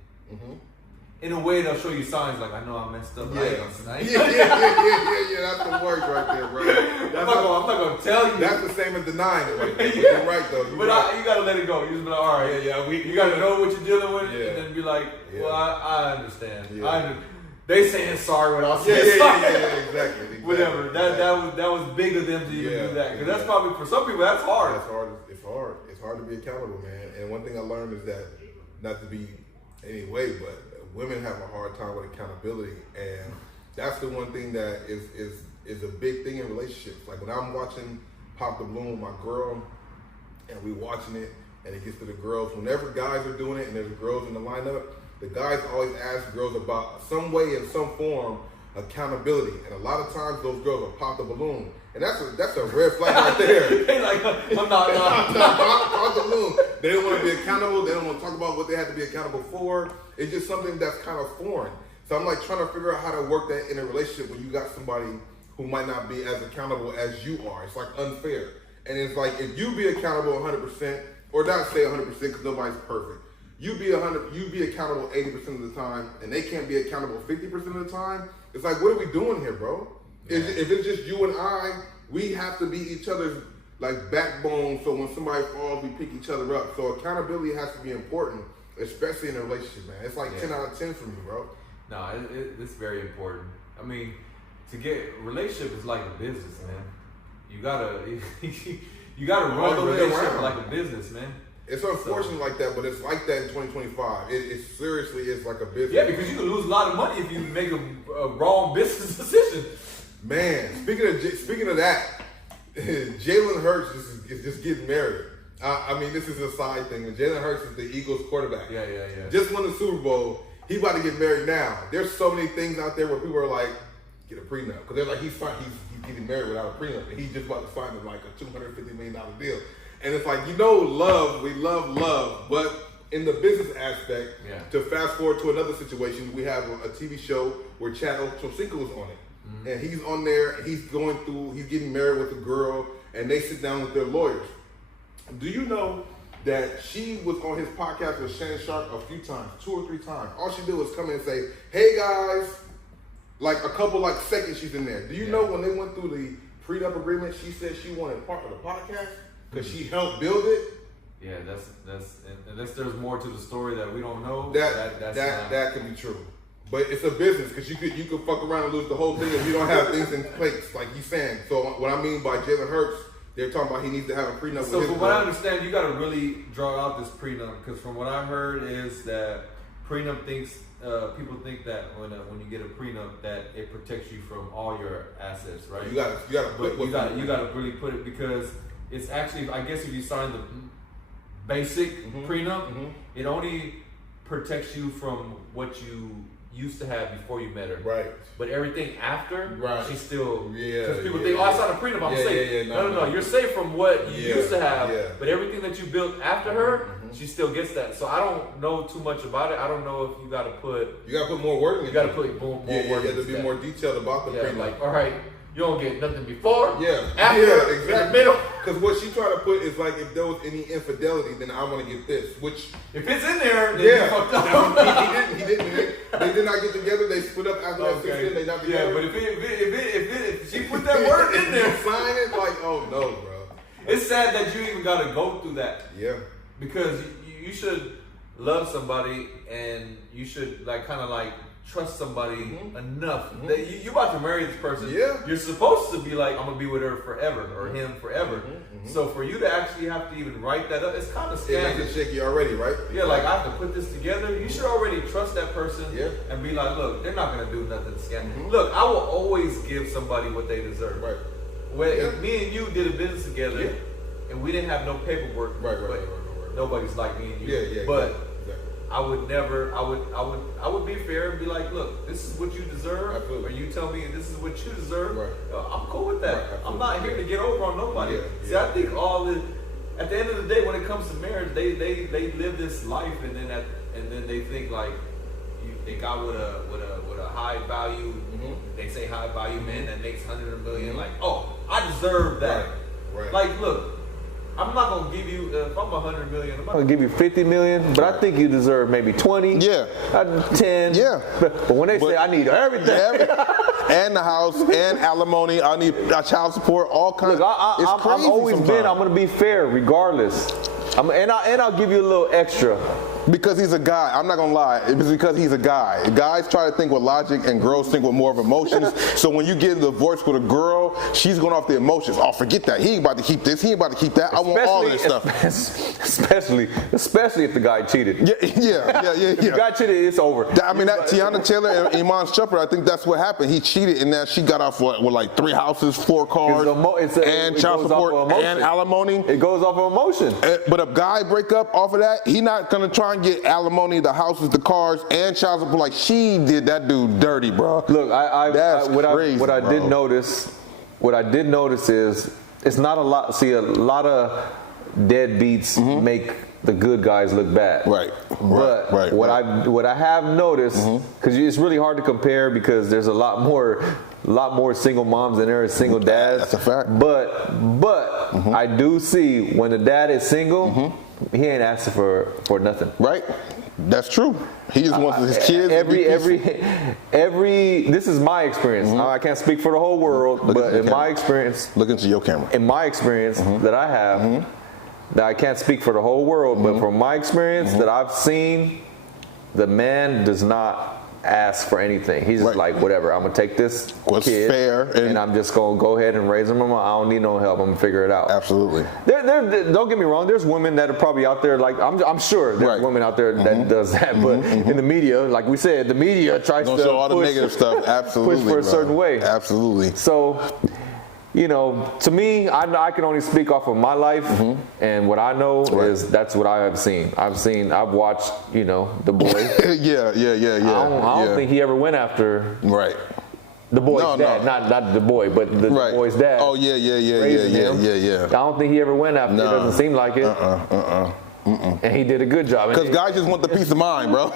In a way, they'll show you signs like, I know I messed up. Yeah, that's the worst right there, bro. I'm not gonna tell you. That's the same as denying it right there. You're right, though. You gotta let it go. You just be like, all right, you gotta know what you're dealing with, and then be like, well, I understand. They saying sorry without saying sorry. Exactly. Whatever. That was big of them to even do that. Because that's probably, for some people, that's hard. That's hard. It's hard. It's hard to be accountable, man. And one thing I learned is that, not to be any way, but women have a hard time with accountability. And that's the one thing that is a big thing in relationships. Like when I'm watching Pop the Bloom, my girl, and we watching it, and it gets to the girls, whenever guys are doing it and there's girls in the lineup, the guys always ask girls about some way, in some form, accountability. And a lot of times those girls will pop the balloon. And that's a red flag right there. They like, I'm not. Pop the balloon. They don't want to be accountable. They don't want to talk about what they have to be accountable for. It's just something that's kind of foreign. So I'm like trying to figure out how to work that in a relationship when you got somebody who might not be as accountable as you are. It's like unfair. And it's like if you be accountable 100%, or not say 100% because nobody's perfect. You be accountable 80% of the time, and they can't be accountable 50% of the time. It's like, what are we doing here, bro? If it's just you and I, we have to be each other's like backbone. So when somebody falls, we pick each other up. So accountability has to be important, especially in a relationship, man. It's like 10 out of 10 for me, bro. No, it's very important. I mean, relationship is like a business, man. You gotta run the relationship like a business, man. It's unfortunate like that, but it's like that in 2025. It seriously is like a business. Yeah, because you can lose a lot of money if you make a wrong business decision. Man, speaking of that, Jalen Hurts is just getting married. I mean, this is a side thing. Jalen Hurts is the Eagles quarterback. Yeah. Just won the Super Bowl. He about to get married now. There's so many things out there where people are like, get a prenup. Because they're like, he's getting married without a prenup. And he's just about to sign like a $250 million deal. And it's like, we love love, but in the business aspect, to fast forward to another situation, we have a TV show where Chad Ochocinco is on it. And he's on there, and he's getting married with a girl, and they sit down with their lawyers. Do you know that she was on his podcast with Shannon Sharp a few times, 2 or 3 times? All she did was come in and say, hey guys, like a couple like seconds she's in there. Do you know when they went through the prenup agreement, she said she wanted part of the podcast? Because she helped build it. Yeah, that's unless there's more to the story that we don't know. That can be true, but it's a business because you could fuck around and lose the whole thing if you don't have things in place, like you saying. So what I mean by Jalen Hurts, they're talking about he needs to have a prenup. So from what I understand, you got to really draw out this prenup because from what I heard is that prenup people think that when you get a prenup that it protects you from all your assets, right? You gotta really put it because. It's actually, I guess if you sign the basic prenup, it only protects you from what you used to have before you met her. Right. But everything after, she's still, because people think, I signed a prenup, I'm safe. No, you're safe from what you used to have, but everything that you built after her, she still gets that. So I don't know too much about it. I don't know if you got to put more work in it. You got to put more work in it. You have to be more detailed about the prenup. Like, all right, you don't get nothing before, after, exactly. In the middle. Because what she tried to put is like, if there was any infidelity, then I want to get this. Which, if it's in there, then you fucked up. He didn't. They did not get together. They split up after that 16. They not together. Yeah, but if she put that word in there, sign it. Like, oh no, bro. It's sad that you even got to go through that. Yeah. Because you should love somebody and you should kind of trust somebody enough that you about to marry this person. Yeah. You're supposed to be like, I'm gonna be with her forever or him forever. So for you to actually have to even write that up, it's kind of scary. It makes it shaky already, right? Yeah, like I have to put this together. You should already trust that person and be like, look, they're not gonna do nothing scary. Look, I will always give somebody what they deserve. Right. When me and you did a business together and we didn't have no paperwork, right. Nobody's like me and you. Yeah. But exactly. I would never. I would be fair and be like, look, this is what you deserve, Absolutely. or you tell me this is what you deserve. Right. I'm cool with that. Right, I'm not here to get over on nobody. See, I think at the end of the day, when it comes to marriage, they live this life, and then they think like they got with a high value. They say high value man that makes $100 million. Like, oh, I deserve that. Right. Like, look. I'm not gonna give you. If I'm 100 million, I'm not gonna give you 50 million, but I think you deserve maybe 20. Yeah. 10. Yeah. But when they say I need everything, and the house, and alimony, I need child support, all kinds. Look, I've always been. I'm gonna be fair, regardless. And I'll give you a little extra. Because he's a guy. I'm not gonna lie. It's because he's a guy. Guys try to think with logic, and girls think with more of emotions. So when you get divorced with a girl, she's going off the emotions. Oh, forget that. He ain't about to keep this. He ain't about to keep that. I want all this stuff. Especially if the guy cheated. Yeah. If the guy cheated, it's over. I mean, that Tiana Taylor and Iman Shumpert, I think that's what happened. He cheated, and now she got off with like 3 houses, 4 cars, and child support, and alimony. It goes off of emotion. But a guy break up off of that, he not gonna try and get alimony, the houses, the cars, and child support. Like, she did that dude dirty, bro. Look, what I did notice is it's not a lot. See, a lot of deadbeats make the good guys look bad. Right. But what I have noticed, because it's really hard to compare because there's a lot more single moms than there is single dads. That's a fact. But I do see when the dad is single, he ain't asking for nothing. Right. That's true. He just wants his kids. This is my experience. I can't speak for the whole world, but in my experience, look into your camera. In my experience that I have, that I can't speak for the whole world, but from my experience that I've seen, the man does not ask for anything. He's just like, whatever, I'm gonna take this kid fair and I'm just gonna go ahead and raise him. I don't need no help. I'm gonna figure it out. Absolutely. Don't get me wrong. There's women that are probably out there. Like I'm sure there's women out there that does that. But in the media, like we said, the media tries to show all the negative stuff. Absolutely. Push for a certain way. Absolutely. So, you know, to me, I can only speak off of my life, and what I know is that's what I have seen. I've watched, you know, the boy. Yeah. I don't think he ever went after the boy's dad, not the boy, but the boy's dad. Oh yeah. I don't think he ever went after. It doesn't seem like it. And he did a good job. Because guys just want the peace of mind, bro.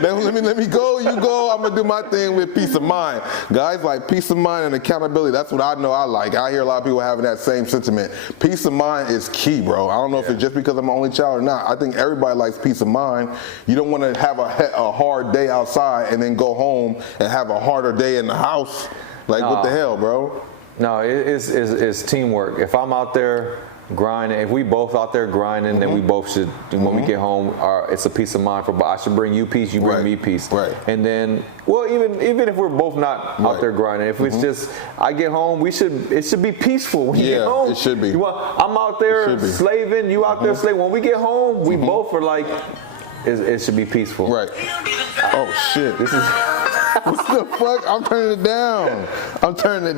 let me go, you go. I'm gonna do my thing with peace of mind. Guys like peace of mind and accountability. That's what I know I like. I hear a lot of people having that same sentiment. Peace of mind is key, bro. I don't know if it's just because I'm an only child or not. I think everybody likes peace of mind. You don't want to have a hard day outside and then go home and have a harder day in the house. Like, what the hell, bro? No, it's teamwork. If I'm out there grinding, if we both out there grinding, then we both should, when we get home, it's a peace of mind for, I should bring you peace, you bring me peace. Right. And then, well, even if we're both not out there grinding, if it's just, I get home, it should be peaceful when you get home. It should be. I'm out there slaving, you out there slaving. When we get home, we both are like, it should be peaceful. Right. Oh shit. This is what the fuck? I'm turning it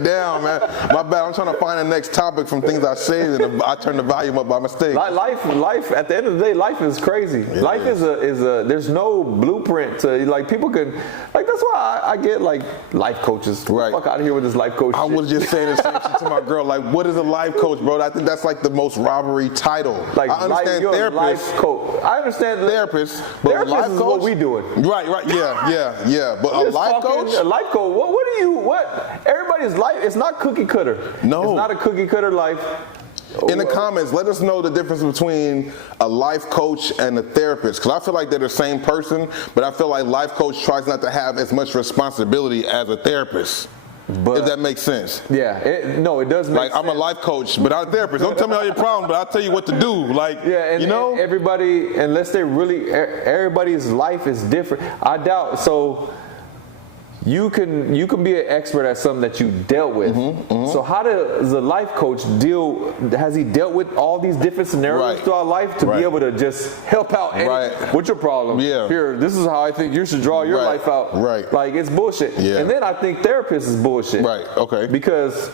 down, man. My bad. I'm trying to find the next topic from things I saved, and I turned the volume up by mistake. Life. At the end of the day, life is crazy. Life is a. There's no blueprint to, like, people can, like, that's why I get like life coaches. Right. Fuck out of here with this life coach. I was just saying the same shit to my girl. Like, what is a life coach, bro? I think that's like the most robbery title. Like, I understand therapist. Life coach. I understand therapist, but life is coach, what we doing. Right. Yeah. But a life coach. A life coach. What? Everybody's life. It's not cookie cutter. No. It's not a cookie cutter life. In the comments, let us know the difference between a life coach and a therapist, because I feel like they're the same person, but I feel like life coach tries not to have as much responsibility as a therapist. But, if that makes sen's. Yeah, it does make sense. Like, I'm a life coach, but not a therapist. Don't tell me all your problems, but I'll tell you what to do. Like, and everybody, unless they really, everybody's life is different. I doubt. So you can be an expert at something that you dealt with. So how does a life coach deal? Has he dealt with all these different scenarios throughout life to be able to just help out? What's your problem? Yeah. Here, this is how I think you should draw your life out. Right. Like, it's bullshit. Yeah. And then I think therapist is bullshit. Right. Okay. Because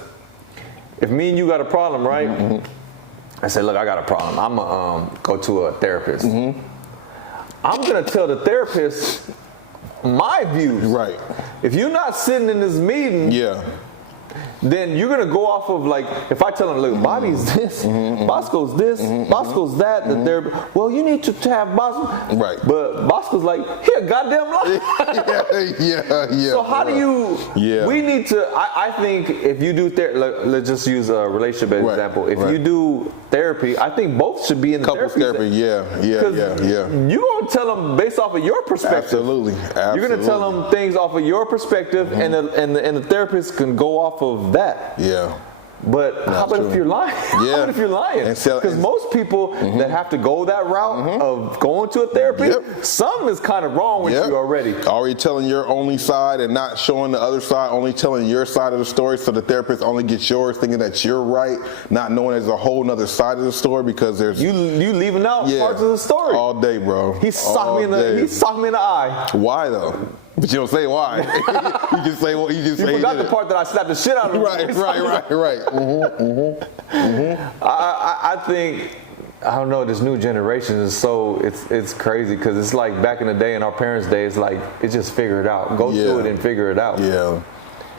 if me and you got a problem, right? I say, look, I got a problem. I'm gonna go to a therapist. I'm gonna tell the therapist my views. Right. If you're not sitting in this meeting, then you're gonna go off of like, if I tell them, look, Bobby's this, Bossco's this, Bossco's that they're, well, you need to have Bossco. Right. But Bossco's like, here, goddamn life. yeah. So how do you, Yeah. we need to, I think if you do therapy, let's just use a relationship as example. If you do therapy, I think both should be in the Couples therapy. Yeah. You're gonna tell them based off of your perspective. Absolutely. You're gonna tell them things off of your perspective, and the therapist can go off of that. Yeah. But how about if you're lying? How about if you're lying? Because most people that have to go that route of going to a therapy, something is kind of wrong with you already. Already telling your only side and not showing the other side, only telling your side of the story, so the therapist only gets yours, thinking that you're right, not knowing there's a whole nother side of the story because there's you leaving out parts of the story all day, bro. He socked me in the eye. Why though? But you don't say why. You just say what you just say. You forgot the part that I slapped the shit out of him. Right. I think, I don't know, this new generation is so, it's crazy because it's like back in the day, in our parents' day, it's like, it's just figure it out. Go through it and figure it out. Yeah.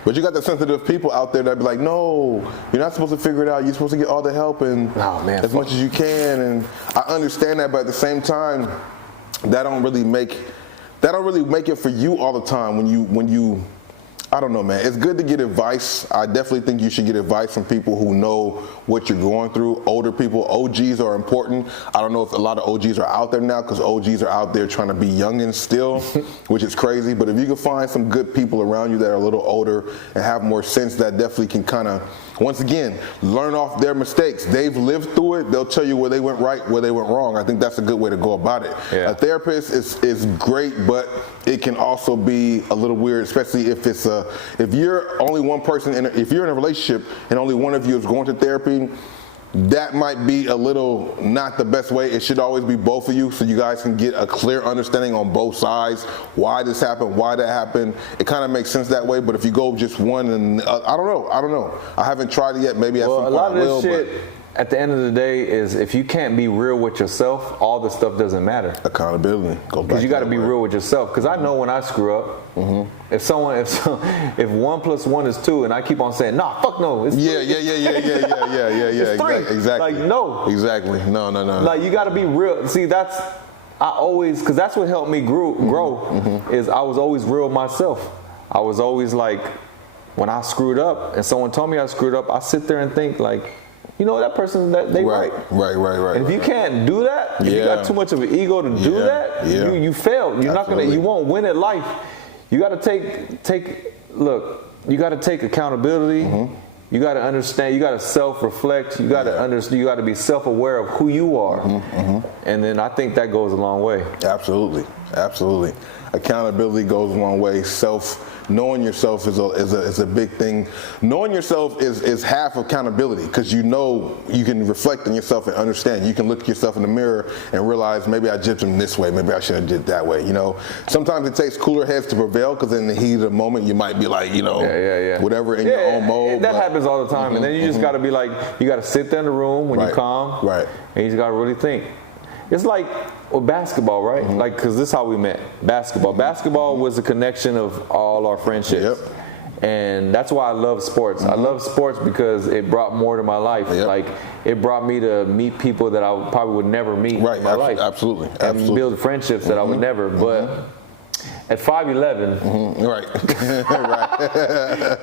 But you got the sensitive people out there that be like, no, you're not supposed to figure it out. You're supposed to get all the help and as much as you can. And I understand that, but at the same time, that don't really make it for you all the time when you I don't know, man. It's good to get advice. I definitely think you should get advice from people who know what you're going through. Older people, OGs are important. I don't know if a lot of OGs are out there now because OGs are out there trying to be youngins still, which is crazy. But if you can find some good people around you that are a little older and have more sense, that definitely can kind of, once again, learn off their mistakes. They've lived through it. They'll tell you where they went right, where they went wrong. I think that's a good way to go about it. Yeah. A therapist is great, but it can also be a little weird, especially if you're only one person, if you're in a relationship and only one of you is going to therapy, that might be a little not the best way. It should always be both of you so you guys can get a clear understanding on both sides, why this happened, why that happened. It kind of makes sense that way, but if you go just one and I don't know. I haven't tried it yet. Maybe at some point I will. A lot of this shit, at the end of the day, is if you can't be real with yourself, all this stuff doesn't matter. Accountability. Because you got to be real with yourself. Because I know when I screw up, if 1 + 1 is 2, and I keep on saying, nah, fuck no. It's yeah. It's 3. Exactly. Like, no. Exactly. No. Like, you got to be real. See, because that's what helped me grow, is I was always real with myself. I was always like, when I screwed up and someone told me I screwed up, I sit there and think like, you know, that person, they right. And if you can't do that, if you got too much of an ego to do that, you failed. You're not you won't win at life. You got to you got to take accountability. You got to understand, you got to self-reflect. You got to you got to be self-aware of who you are. And then I think that goes a long way. Absolutely. Accountability goes a long way. Knowing yourself is a big thing. Knowing yourself is half accountability because you know you can reflect on yourself and understand. You can look at yourself in the mirror and realize maybe I gypped him this way, maybe I should have did that way. You know, sometimes it takes cooler heads to prevail because in the heat of the moment you might be like, you know, whatever in your own mode. That happens all the time, and then you just got to be like, you got to sit there in the room when you're calm, and you just got to really think. It's like with basketball, right? Like, because this is how we met. Basketball. Basketball was a connection of all our friendships. And that's why I love sports. I love sports because it brought more to my life. Like, it brought me to meet people that I probably would never meet in my life. Absolutely. And build friendships that I would never. But at 5'11",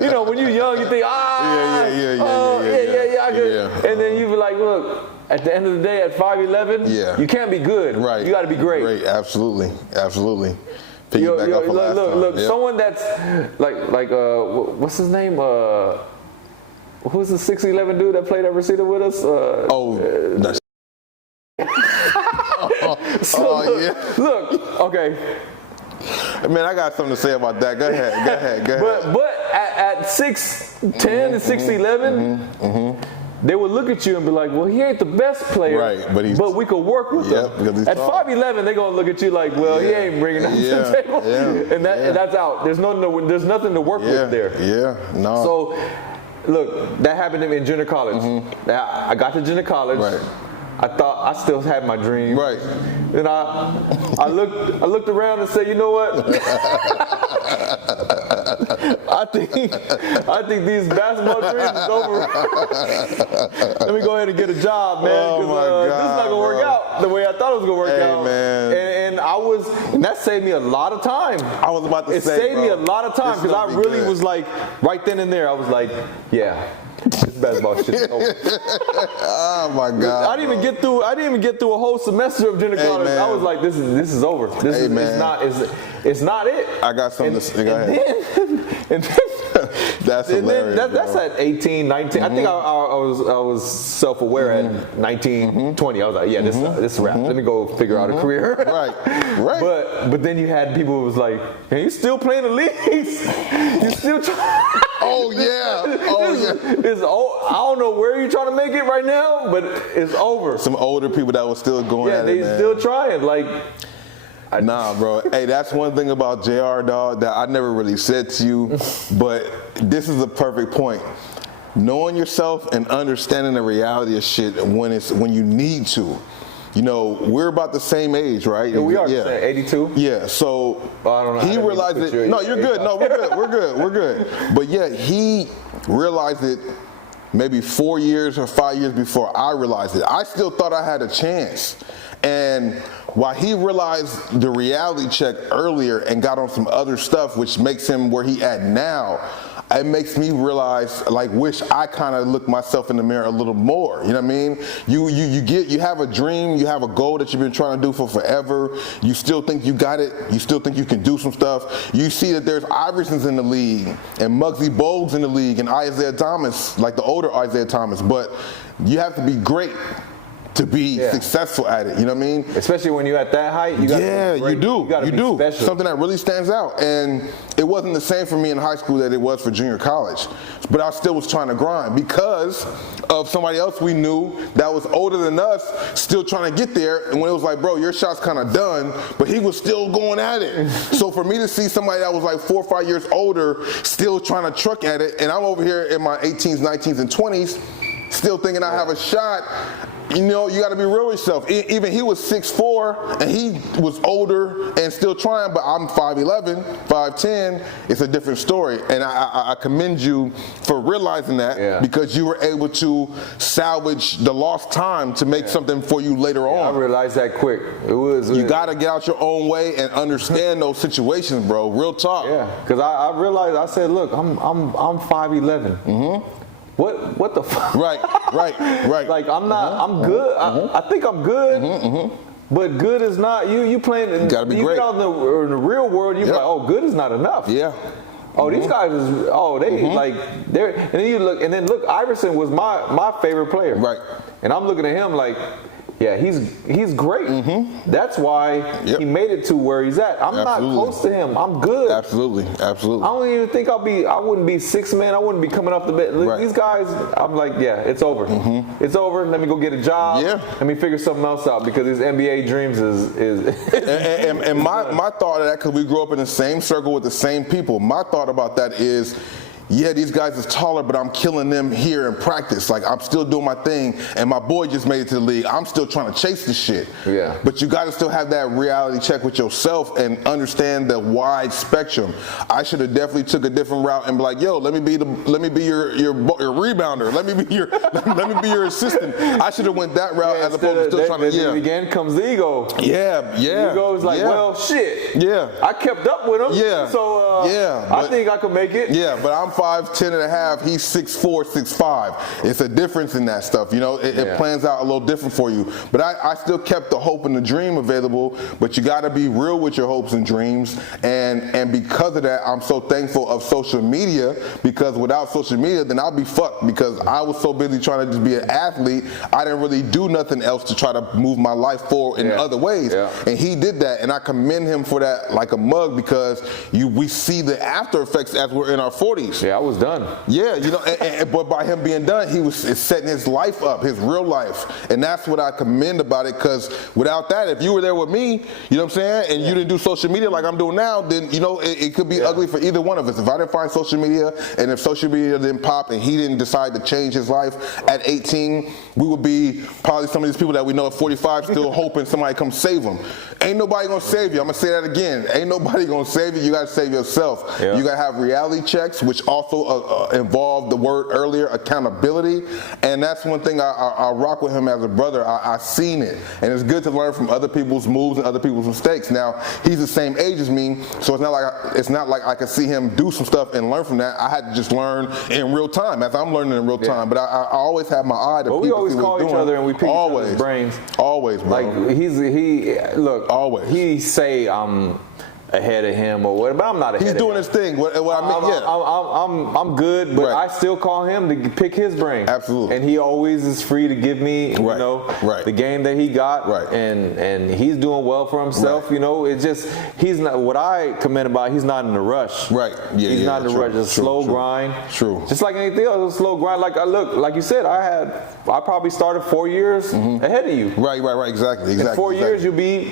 you know, when you're young, you think, I could. And then you be like, look, at the end of the day, at 5'11", you can't be good. You got to be great. Absolutely. Look, someone that's like what's his name? Who's the 6'11" dude that played at Reseda with us? Look, okay. Man, I got something to say about that. Go ahead. But at 6'10" and 6'11", they would look at you and be like, well, he ain't the best player, but we could work with him. At 5'11", they're going to look at you like, well, he ain't bringing nothing to the table. And that's out. There's nothing to work with there. So, look, that happened to me in junior college. I got to junior college. I thought I still had my dream. Then I looked around and said, you know what? I think these basketball dreams is over. Let me go ahead and get a job, man. Oh my God, this is not gonna work out the way I thought it was gonna work out. Man. And that saved me a lot of time. I was about to say, it saved me a lot of time because I really was like, right then and there, I was like, yeah. This basketball shit is over. Oh my God! I didn't even get through a whole semester of junior college. Man. I was like, this is over. It's not it. I got something to say. Go ahead. And then that's hilarious. That's at 18, 19. I think I was self-aware at 19, 20. I was like, yeah, this is a wrap. Let me go figure out a career. Right. But then you had people who was like, hey, you still playing the leagues? You still trying? Oh yeah. It's I don't know where you're trying to make it right now, but it's over. Some older people that were still going at it, they still trying. Like, nah, bro. Hey, that's one thing about JR, dog, that I never really said to you, but this is a perfect point. Knowing yourself and understanding the reality of shit when you need to. You know, we're about the same age, right? Yeah, we are the same, 82. Yeah, so I don't know. He realized it. No, you're good. No, we're good. But yeah, he realized it maybe 4 years or 5 years before I realized it. I still thought I had a chance. And while he realized the reality check earlier and got on some other stuff, which makes him where he at now, it makes me realize, like, wish I kind of looked myself in the mirror a little more. You know what I mean? You have a dream, you have a goal that you've been trying to do for forever. You still think you got it. You still think you can do some stuff. You see that there's Iversons in the league and Muggsy Bogues in the league and Isaiah Thomas, like the older Isaiah Thomas. But you have to be great to be successful at it, you know what I mean? Especially when you're at that height, you gotta be great. You do. Special. Something that really stands out. And it wasn't the same for me in high school that it was for junior college. But I still was trying to grind because of somebody else we knew that was older than us still trying to get there. And when it was like, bro, your shot's kind of done, but he was still going at it. So for me to see somebody that was like 4 or 5 years older still trying to truck at it, and I'm over here in my 18s, 19s, and 20s still thinking I have a shot. You know, you got to be real with yourself. Even he was 6'4", and he was older and still trying, but I'm 5'11", 5'10". It's a different story. And I commend you for realizing that because you were able to salvage the lost time to make something for you later on. I realized that quick. You got to get out your own way and understand those situations, bro. Real talk. Yeah, because I realized, I said, look, I'm 5'11". Mm-hmm. What the fuck? Right. Like, I'm not, I'm good. I think I'm good. But good is not, you playing, you gotta be great. Get out in the real world, you're like, oh, good is not enough. Yeah. Oh, these guys they look, Iverson was my favorite player. Right. And I'm looking at him like, yeah, he's great. That's why he made it to where he's at. I'm not close to him. I'm good. Absolutely. I don't even think I wouldn't be six man. I wouldn't be coming off the bed. Look, these guys, I'm like, yeah, it's over. It's over. Let me go get a job. Yeah. Let me figure something else out because his NBA dreams is and my thought of that, because we grew up in the same circle with the same people, my thought about that is, yeah, these guys is taller, but I'm killing them here in practice. Like, I'm still doing my thing, and my boy just made it to the league. I'm still trying to chase the shit. Yeah. But you got to still have that reality check with yourself and understand the wide spectrum. I should have definitely took a different route and be like, yo, let me be your rebounder. Let me be your assistant. I should have went that route as opposed to still trying to. Again comes the ego. Yeah. The ego is like, well, shit. Yeah. I kept up with him. Yeah. So I think I could make it. Yeah, but I'm 5'10" and a half, he's 6'4", 6'5". It's a difference in that stuff, you know. It plans out a little different for you. But I still kept the hope and the dream available, but you got to be real with your hopes and dreams. And because of that, I'm so thankful of social media, because without social media, then I'll be fucked, because I was so busy trying to just be an athlete, I didn't really do nothing else to try to move my life forward in other ways. And he did that, and I commend him for that like a mug, because we see the after effects as we're in our 40s. Yeah, I was done. Yeah, you know, but by him being done, he was setting his life up, his real life. And that's what I commend about it, because without that, if you were there with me, you know what I'm saying, and you didn't do social media like I'm doing now, then, you know, it could be ugly for either one of us. If I didn't find social media, and if social media didn't pop, and he didn't decide to change his life at 18, we would be probably some of these people that we know at 45 still hoping somebody come save them. Ain't nobody gonna save you. I'm gonna say that again. Ain't nobody gonna save you. You gotta save yourself. You gotta have reality checks, which also involve the word earlier, accountability. And that's one thing I rock with him as a brother. I seen it, and it's good to learn from other people's moves and other people's mistakes. Now he's the same age as me, so it's not like I could see him do some stuff and learn from that. I had to just learn in real time, as I'm learning in real time. But I always have my eye to people. We always call each other and we pick each other's brains. Always, bro. Like look. Always. He say I'm ahead of him or whatever, but I'm not ahead of him. He's doing his thing. What I mean, I'm good, but I still call him to pick his brain. Absolutely. And he always is free to give me, you know, the game that he got. And he's doing well for himself. You know, it's just, he's not, what I commend about, he's not in a rush. He's not in a rush. It's a slow grind. Just like anything else, it's a slow grind. Like you said, I probably started 4 years ahead of you. Right. Exactly. In 4 years, you'll be,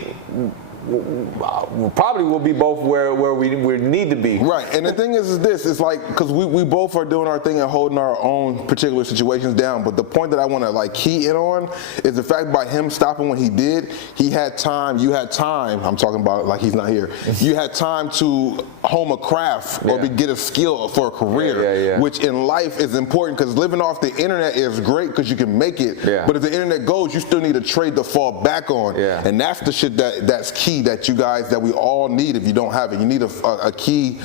probably will be both where we need to be. Right. And the thing is this, it's like, because we both are doing our thing and holding our own particular situations down, but the point that I want to like key in on is the fact by him stopping when he did, he had time, you had time, I'm talking about like he's not here, you had time to hone a craft or get a skill for a career, which in life is important, because living off the internet is great because you can make it, but if the internet goes, you still need a trade to fall back on, and that's the shit that's key that we all need. If you don't have it, you need a key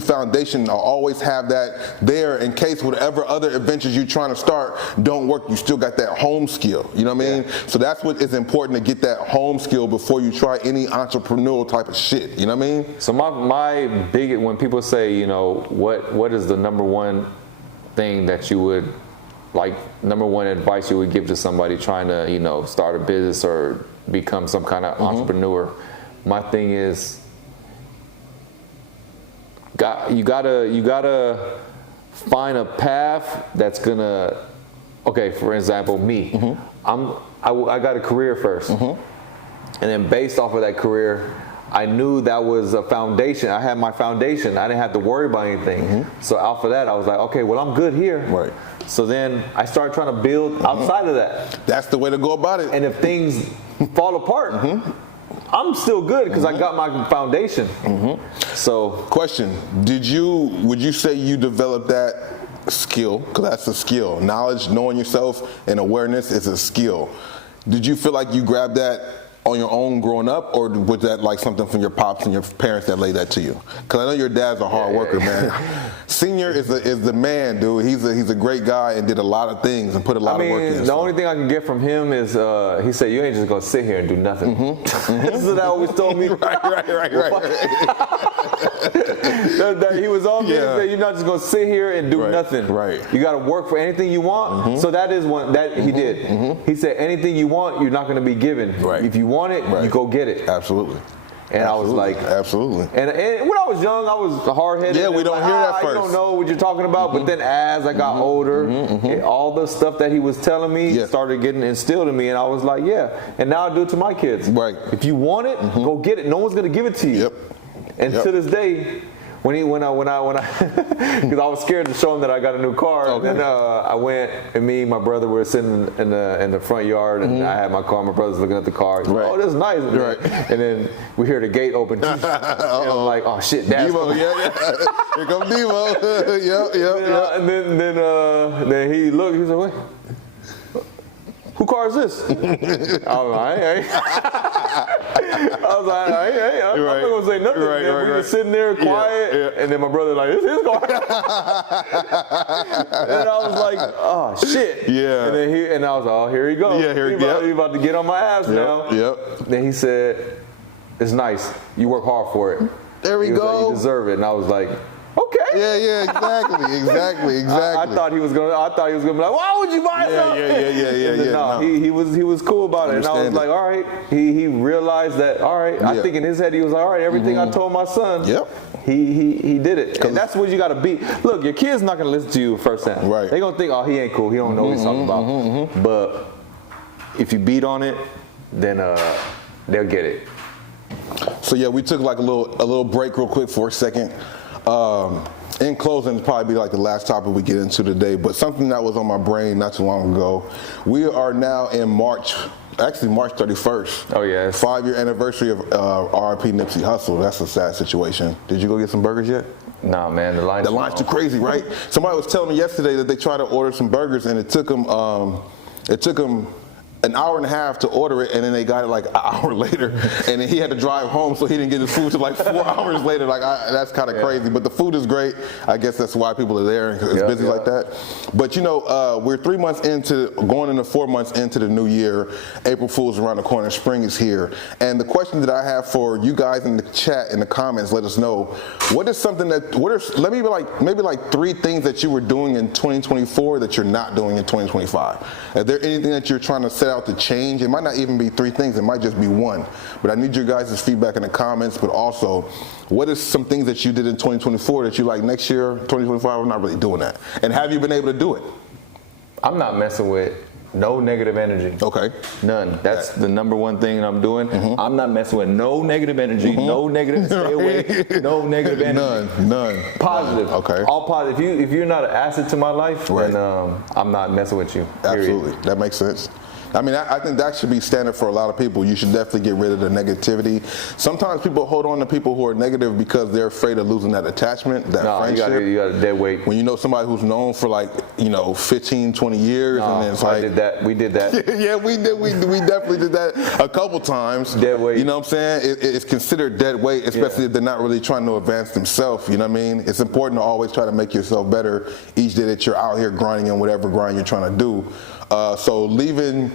foundation to always have that there in case whatever other adventures you're trying to start don't work, you still got that home skill, you know what I mean? So that's what is important, to get that home skill before you try any entrepreneurial type of shit, you know what I mean? So my big, when people say, you know, what is the number one thing that you would, like, number one advice you would give to somebody trying to, you know, start a business or become some kind of entrepreneur, my thing is, you gotta find a path that's gonna, okay, for example, me, I got a career first, and then based off of that career, I knew that was a foundation. I had my foundation. I didn't have to worry about anything. So off of that, I was like, okay, well, I'm good here. So then I started trying to build outside of that. That's the way to go about it. And if things fall apart, I'm still good because I got my foundation. So, question: would you say you developed that skill? Because that's a skill. Knowledge, knowing yourself, and awareness is a skill. Did you feel like you grabbed that on your own growing up, or was that like something from your pops and your parents that laid that to you? Because I know your dad's a hard worker, man. Senior is the man, dude. He's a great guy and did a lot of things and put a lot of work in. The only thing I can get from him is he said, "You ain't just gonna sit here and do nothing." This is what I always told me. Right. that he was on me and said, "You're not just gonna sit here and do nothing. You got to work for anything you want." So that is one that he did. He said, "Anything you want, you're not gonna be given. If you want it, you go get it." Absolutely. And I was like, absolutely. And when I was young, I was hard-headed. Yeah, we don't hear that first. You don't know what you're talking about. But then as I got older, all the stuff that he was telling me started getting instilled in me, and I was like, And now I do it to my kids. If you want it, go get it. No one's gonna give it to you. And to this day, when I because I was scared to show him that I got a new car, and I went, and me and my brother were sitting in the front yard, and I had my car. My brother's looking at the car. He's like, "Oh, this is nice." And then we hear the gate open, and I'm like, "Oh shit, Dad's Devo, here comes Devo." And then he looked. He's like, "Wait, who car is this?" I was like, I'm not gonna say nothing. We were sitting there quiet, and then my brother like, "This is his car." And I was like, "Oh shit!" And I was like, "Oh, here he goes. He's about to get on my ass now." Then he said, "It's nice. You work hard for it." There we go. Like, "You deserve it." And I was like, "Okay." Yeah, exactly. I thought he was gonna be like, why would you buy something? Yeah. No, he was cool about it, and I was like, all right. He realized that, all right. I think in his head he was like, all right, everything I told my son. Yep. He did it, and that's what you got to be. Look, your kid's not gonna listen to you firsthand. Right. They gonna think, oh, he ain't cool. He don't know what he's talking about. But if you beat on it, then they'll get it. So yeah, we took like a little break real quick for a second. In closing, it'll probably be like the last topic we get into today, but something that was on my brain not too long ago. We are now in March 31st. Oh yeah. 5-year anniversary of RIP Nipsey Hussle. That's a sad situation. Did you go get some burgers yet? Nah, man, the line's too crazy, right? Somebody was telling me yesterday that they tried to order some burgers and it took them an hour and a half to order it, and then they got it like an hour later, and then he had to drive home, so he didn't get his food till like 4 hours later. Like that's kind of crazy, but the food is great. I guess that's why people are there. It's busy like that. But you know, we're 3 months going into 4 months into the new year. April Fool's around the corner. Spring is here, and the question that I have for you guys in the chat, in the comments, let us know what is something that maybe like 3 things that you were doing in 2024 that you're not doing in 2025. Is there anything that you're trying to set out to change? It might not even be 3 things, it might just be 1. But I need your guys' feedback in the comments, but also, what is some things that you did in 2024 that you like next year, 2025, I'm not really doing that? And have you been able to do it? I'm not messing with no negative energy. Okay. None. That's the number 1 thing I'm doing. I'm not messing with no negative energy, no negative, stay away, no negative energy. None. Positive. Okay. All positive. If you're not an asset to my life, then I'm not messing with you. Period. Absolutely. That makes sense. I mean, I think that should be standard for a lot of people. You should definitely get rid of the negativity. Sometimes people hold on to people who are negative because they're afraid of losing that attachment, that friendship. You got a dead weight. When you know somebody who's known for 15, 20 years, and then it's like... We did that. Yeah, we did. We definitely did that a couple times. Dead weight. You know what I'm saying? It's considered dead weight, especially if they're not really trying to advance themselves. You know what I mean? It's important to always try to make yourself better each day that you're out here grinding on whatever grind you're trying to do. So leaving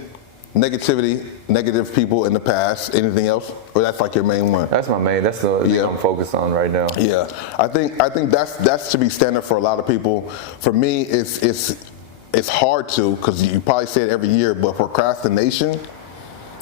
negative people in the past. Anything else? Or that's like your main one? That's my main. That's the thing I'm focused on right now. Yeah, I think that's to be standard for a lot of people. For me, it's hard to, because you probably say it every year, but procrastination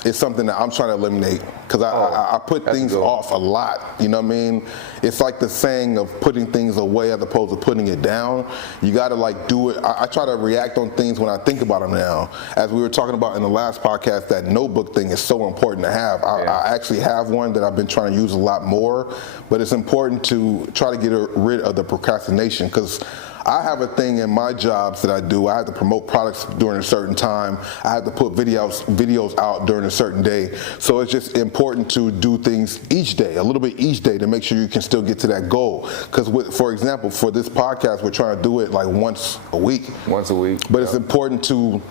is something that I'm trying to eliminate, because I put things off a lot. You know what I mean? It's like the saying of putting things away as opposed to putting it down. You got to do it. I try to react on things when I think about them now. As we were talking about in the last podcast, that notebook thing is so important to have. I actually have one that I've been trying to use a lot more, but it's important to try to get rid of the procrastination, because I have a thing in my jobs that I do. I have to promote products during a certain time. I have to put videos out during a certain day. So it's just important to do things each day, a little bit each day, to make sure you can still get to that goal. Because, for example, for this podcast, we're trying to do it like once a week. But it's important to,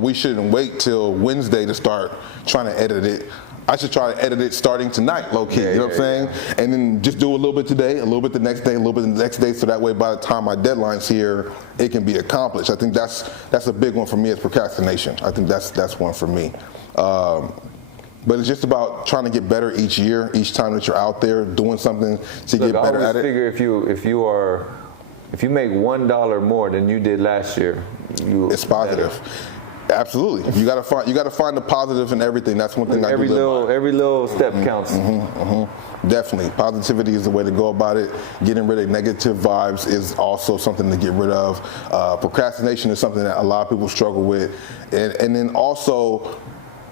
we shouldn't wait till Wednesday to start trying to edit it. I should try to edit it starting tonight, low key. You know what I'm saying? And then just do a little bit today, a little bit the next day, a little bit the next day, so that way by the time my deadline's here, it can be accomplished. I think that's a big one for me, is procrastination. I think that's one for me. But it's just about trying to get better each year, each time that you're out there doing something to get better at it. I figure if you make $1 more than you did last year, it's positive. Better. Absolutely, you gotta find the positive in everything. That's one thing I do live by. Every little step counts. Definitely, positivity is the way to go about it. Getting rid of negative vibes is also something to get rid of. Procrastination is something that a lot of people struggle with, and then also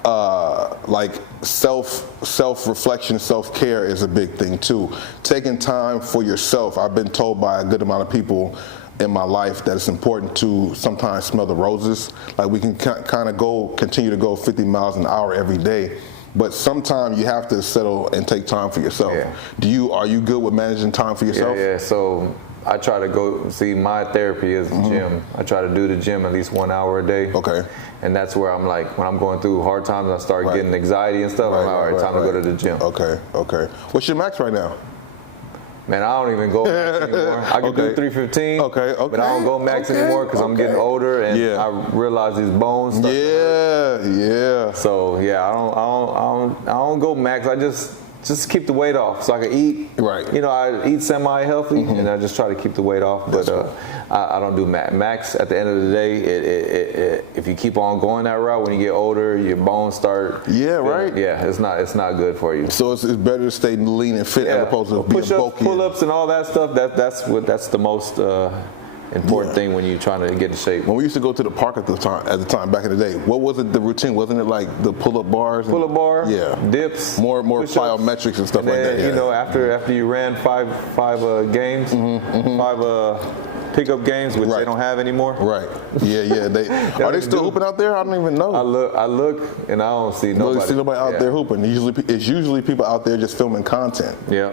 like self-reflection, self-care is a big thing too. Taking time for yourself. I've been told by a good amount of people in my life that it's important to sometimes smell the roses. Like, we can kind of continue to go 50 miles an hour every day, but sometimes you have to settle and take time for yourself. Are you good with managing time for yourself? Yeah. So I try to go, my therapy is the gym. I try to do the gym at least 1 hour a day. Okay. And that's where I'm like, when I'm going through hard times, I start getting anxiety and stuff. I'm like, all right, time to go to the gym. Okay. What's your max right now? Man, I don't even go max anymore. I can do 315, but I don't go max anymore because I'm getting older and I realize these bones start to hurt. Yeah. So I don't go max. I just just keep the weight off so I can eat. Right. You know, I eat semi-healthy, and I just try to keep the weight off. But I don't do max. At the end of the day, if you keep on going that route, when you get older, your bones start. Yeah, right. Yeah, it's not good for you. So it's better to stay lean and fit as opposed to being bulky. Pull-ups, and all that stuff. That's the most important thing when you're trying to get in shape. When we used to go to the park at the time back in the day, what was it, the routine? Wasn't it like the pull-up bars? Pull-up bar, yeah, dips, more plyometrics and stuff like that. Yeah. You know, after you ran five games, five pickup games, which they don't have anymore. Right. Yeah. Are they still hooping out there? I don't even know. I look, and I don't see nobody. Don't see nobody out there hooping. It's usually people out there just filming content. Yeah.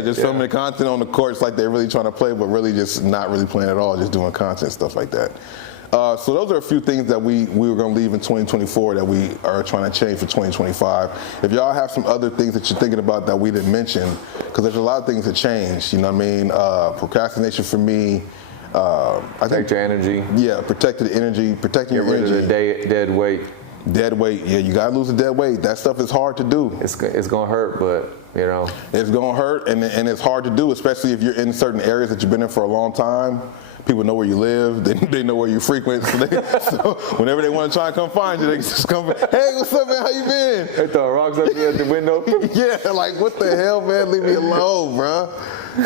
Just filming content on the courts like they're really trying to play, but really just not really playing at all, just doing content, stuff like that. So those are a few things that we were going to leave in 2024 that we are trying to change for 2025. If y'all have some other things that you're thinking about that we didn't mention, because there's a lot of things that change, you know what I mean? Procrastination for me. Protect your energy. Yeah, protect the energy, protecting your energy. Get rid of the dead weight. Dead weight, yeah, you gotta lose the dead weight. That stuff is hard to do. It's gonna hurt, but you know. It's gonna hurt, and it's hard to do, especially if you're in certain areas that you've been in for a long time. People know where you live, they know where you frequent, so whenever they want to try and come find you, they just come, hey, what's up, man, how you been? They throw rocks up here at the window. Yeah, like, what the hell, man, leave me alone, bro.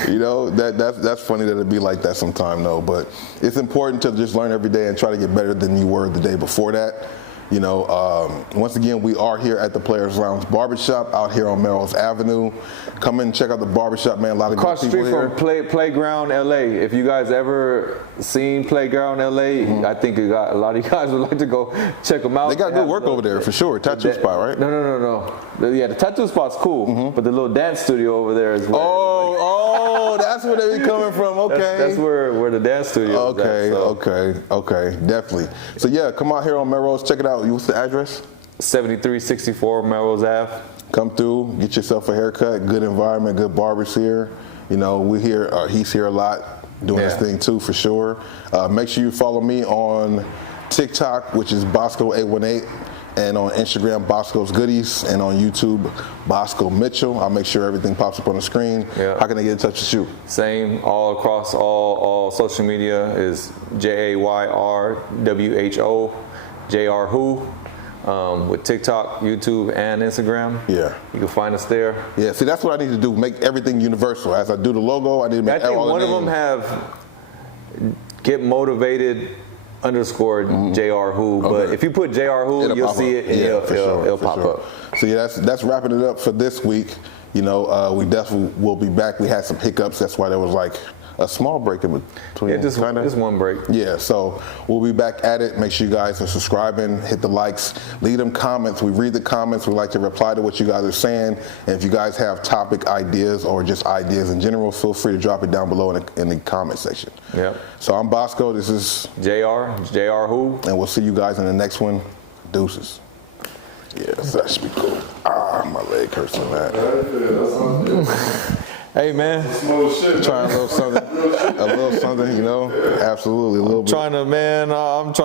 You know, that's funny that it'd be like that sometime, though, but it's important to just learn every day and try to get better than you were the day before that. You know, once again, we are here at the Players Lounge Barbershop out here on Melrose Avenue. Come in and check out the barbershop, man. A lot of across good people here. Across the street from Playground LA. If you guys ever seen Playground LA, I think a lot of you guys would like to go check them out. They got good work over there for sure. Tattoo spot, right? No. Yeah, the tattoo spot's cool, but the little dance studio over there is where. Oh, that's where they be coming from. Okay. That's where the dance studio is at, so. Okay, definitely. So yeah, come out here on Melrose, check it out. What's the address? 7364 Melrose Ave. Come through, get yourself a haircut. Good environment, good barbers here. You know, we here. He's here a lot, doing his thing too, for sure. Make sure you follow me on TikTok, which is Bossco818, and on Instagram, Bossco's Goodies, and on YouTube, Bossco Mitchell. I'll make sure everything pops up on the screen. Yeah. How can they get in touch with you? Same, all across all social media is JAYRWHO, Jayrwho. With TikTok, YouTube, and Instagram. Yeah. You can find us there. Yeah, see, that's what I need to do, make everything universal. As I do the logo, I need to make all the names. I think one of them have Get Motivated _ Jayrwho, but if you put Jayrwho, you'll see it, and it'll pop up. So yeah, that's wrapping it up for this week. You know, we definitely will be back. We had some hiccups, that's why there was like a small break in between. Yeah, just one break. Yeah, so we'll be back at it. Make sure you guys are subscribing, hit the likes, leave them comments. We read the comments. We like to reply to what you guys are saying. And if you guys have topic ideas or just ideas in general, feel free to drop it down below in the comment section. Yep. So I'm Bossco. This is Jayrwho. And we'll see you guys in the next one. Deuces. Yeah, that should be cool. My leg hurts on that. Hey man, trying a little something, you know. Absolutely, a little bit. I'm trying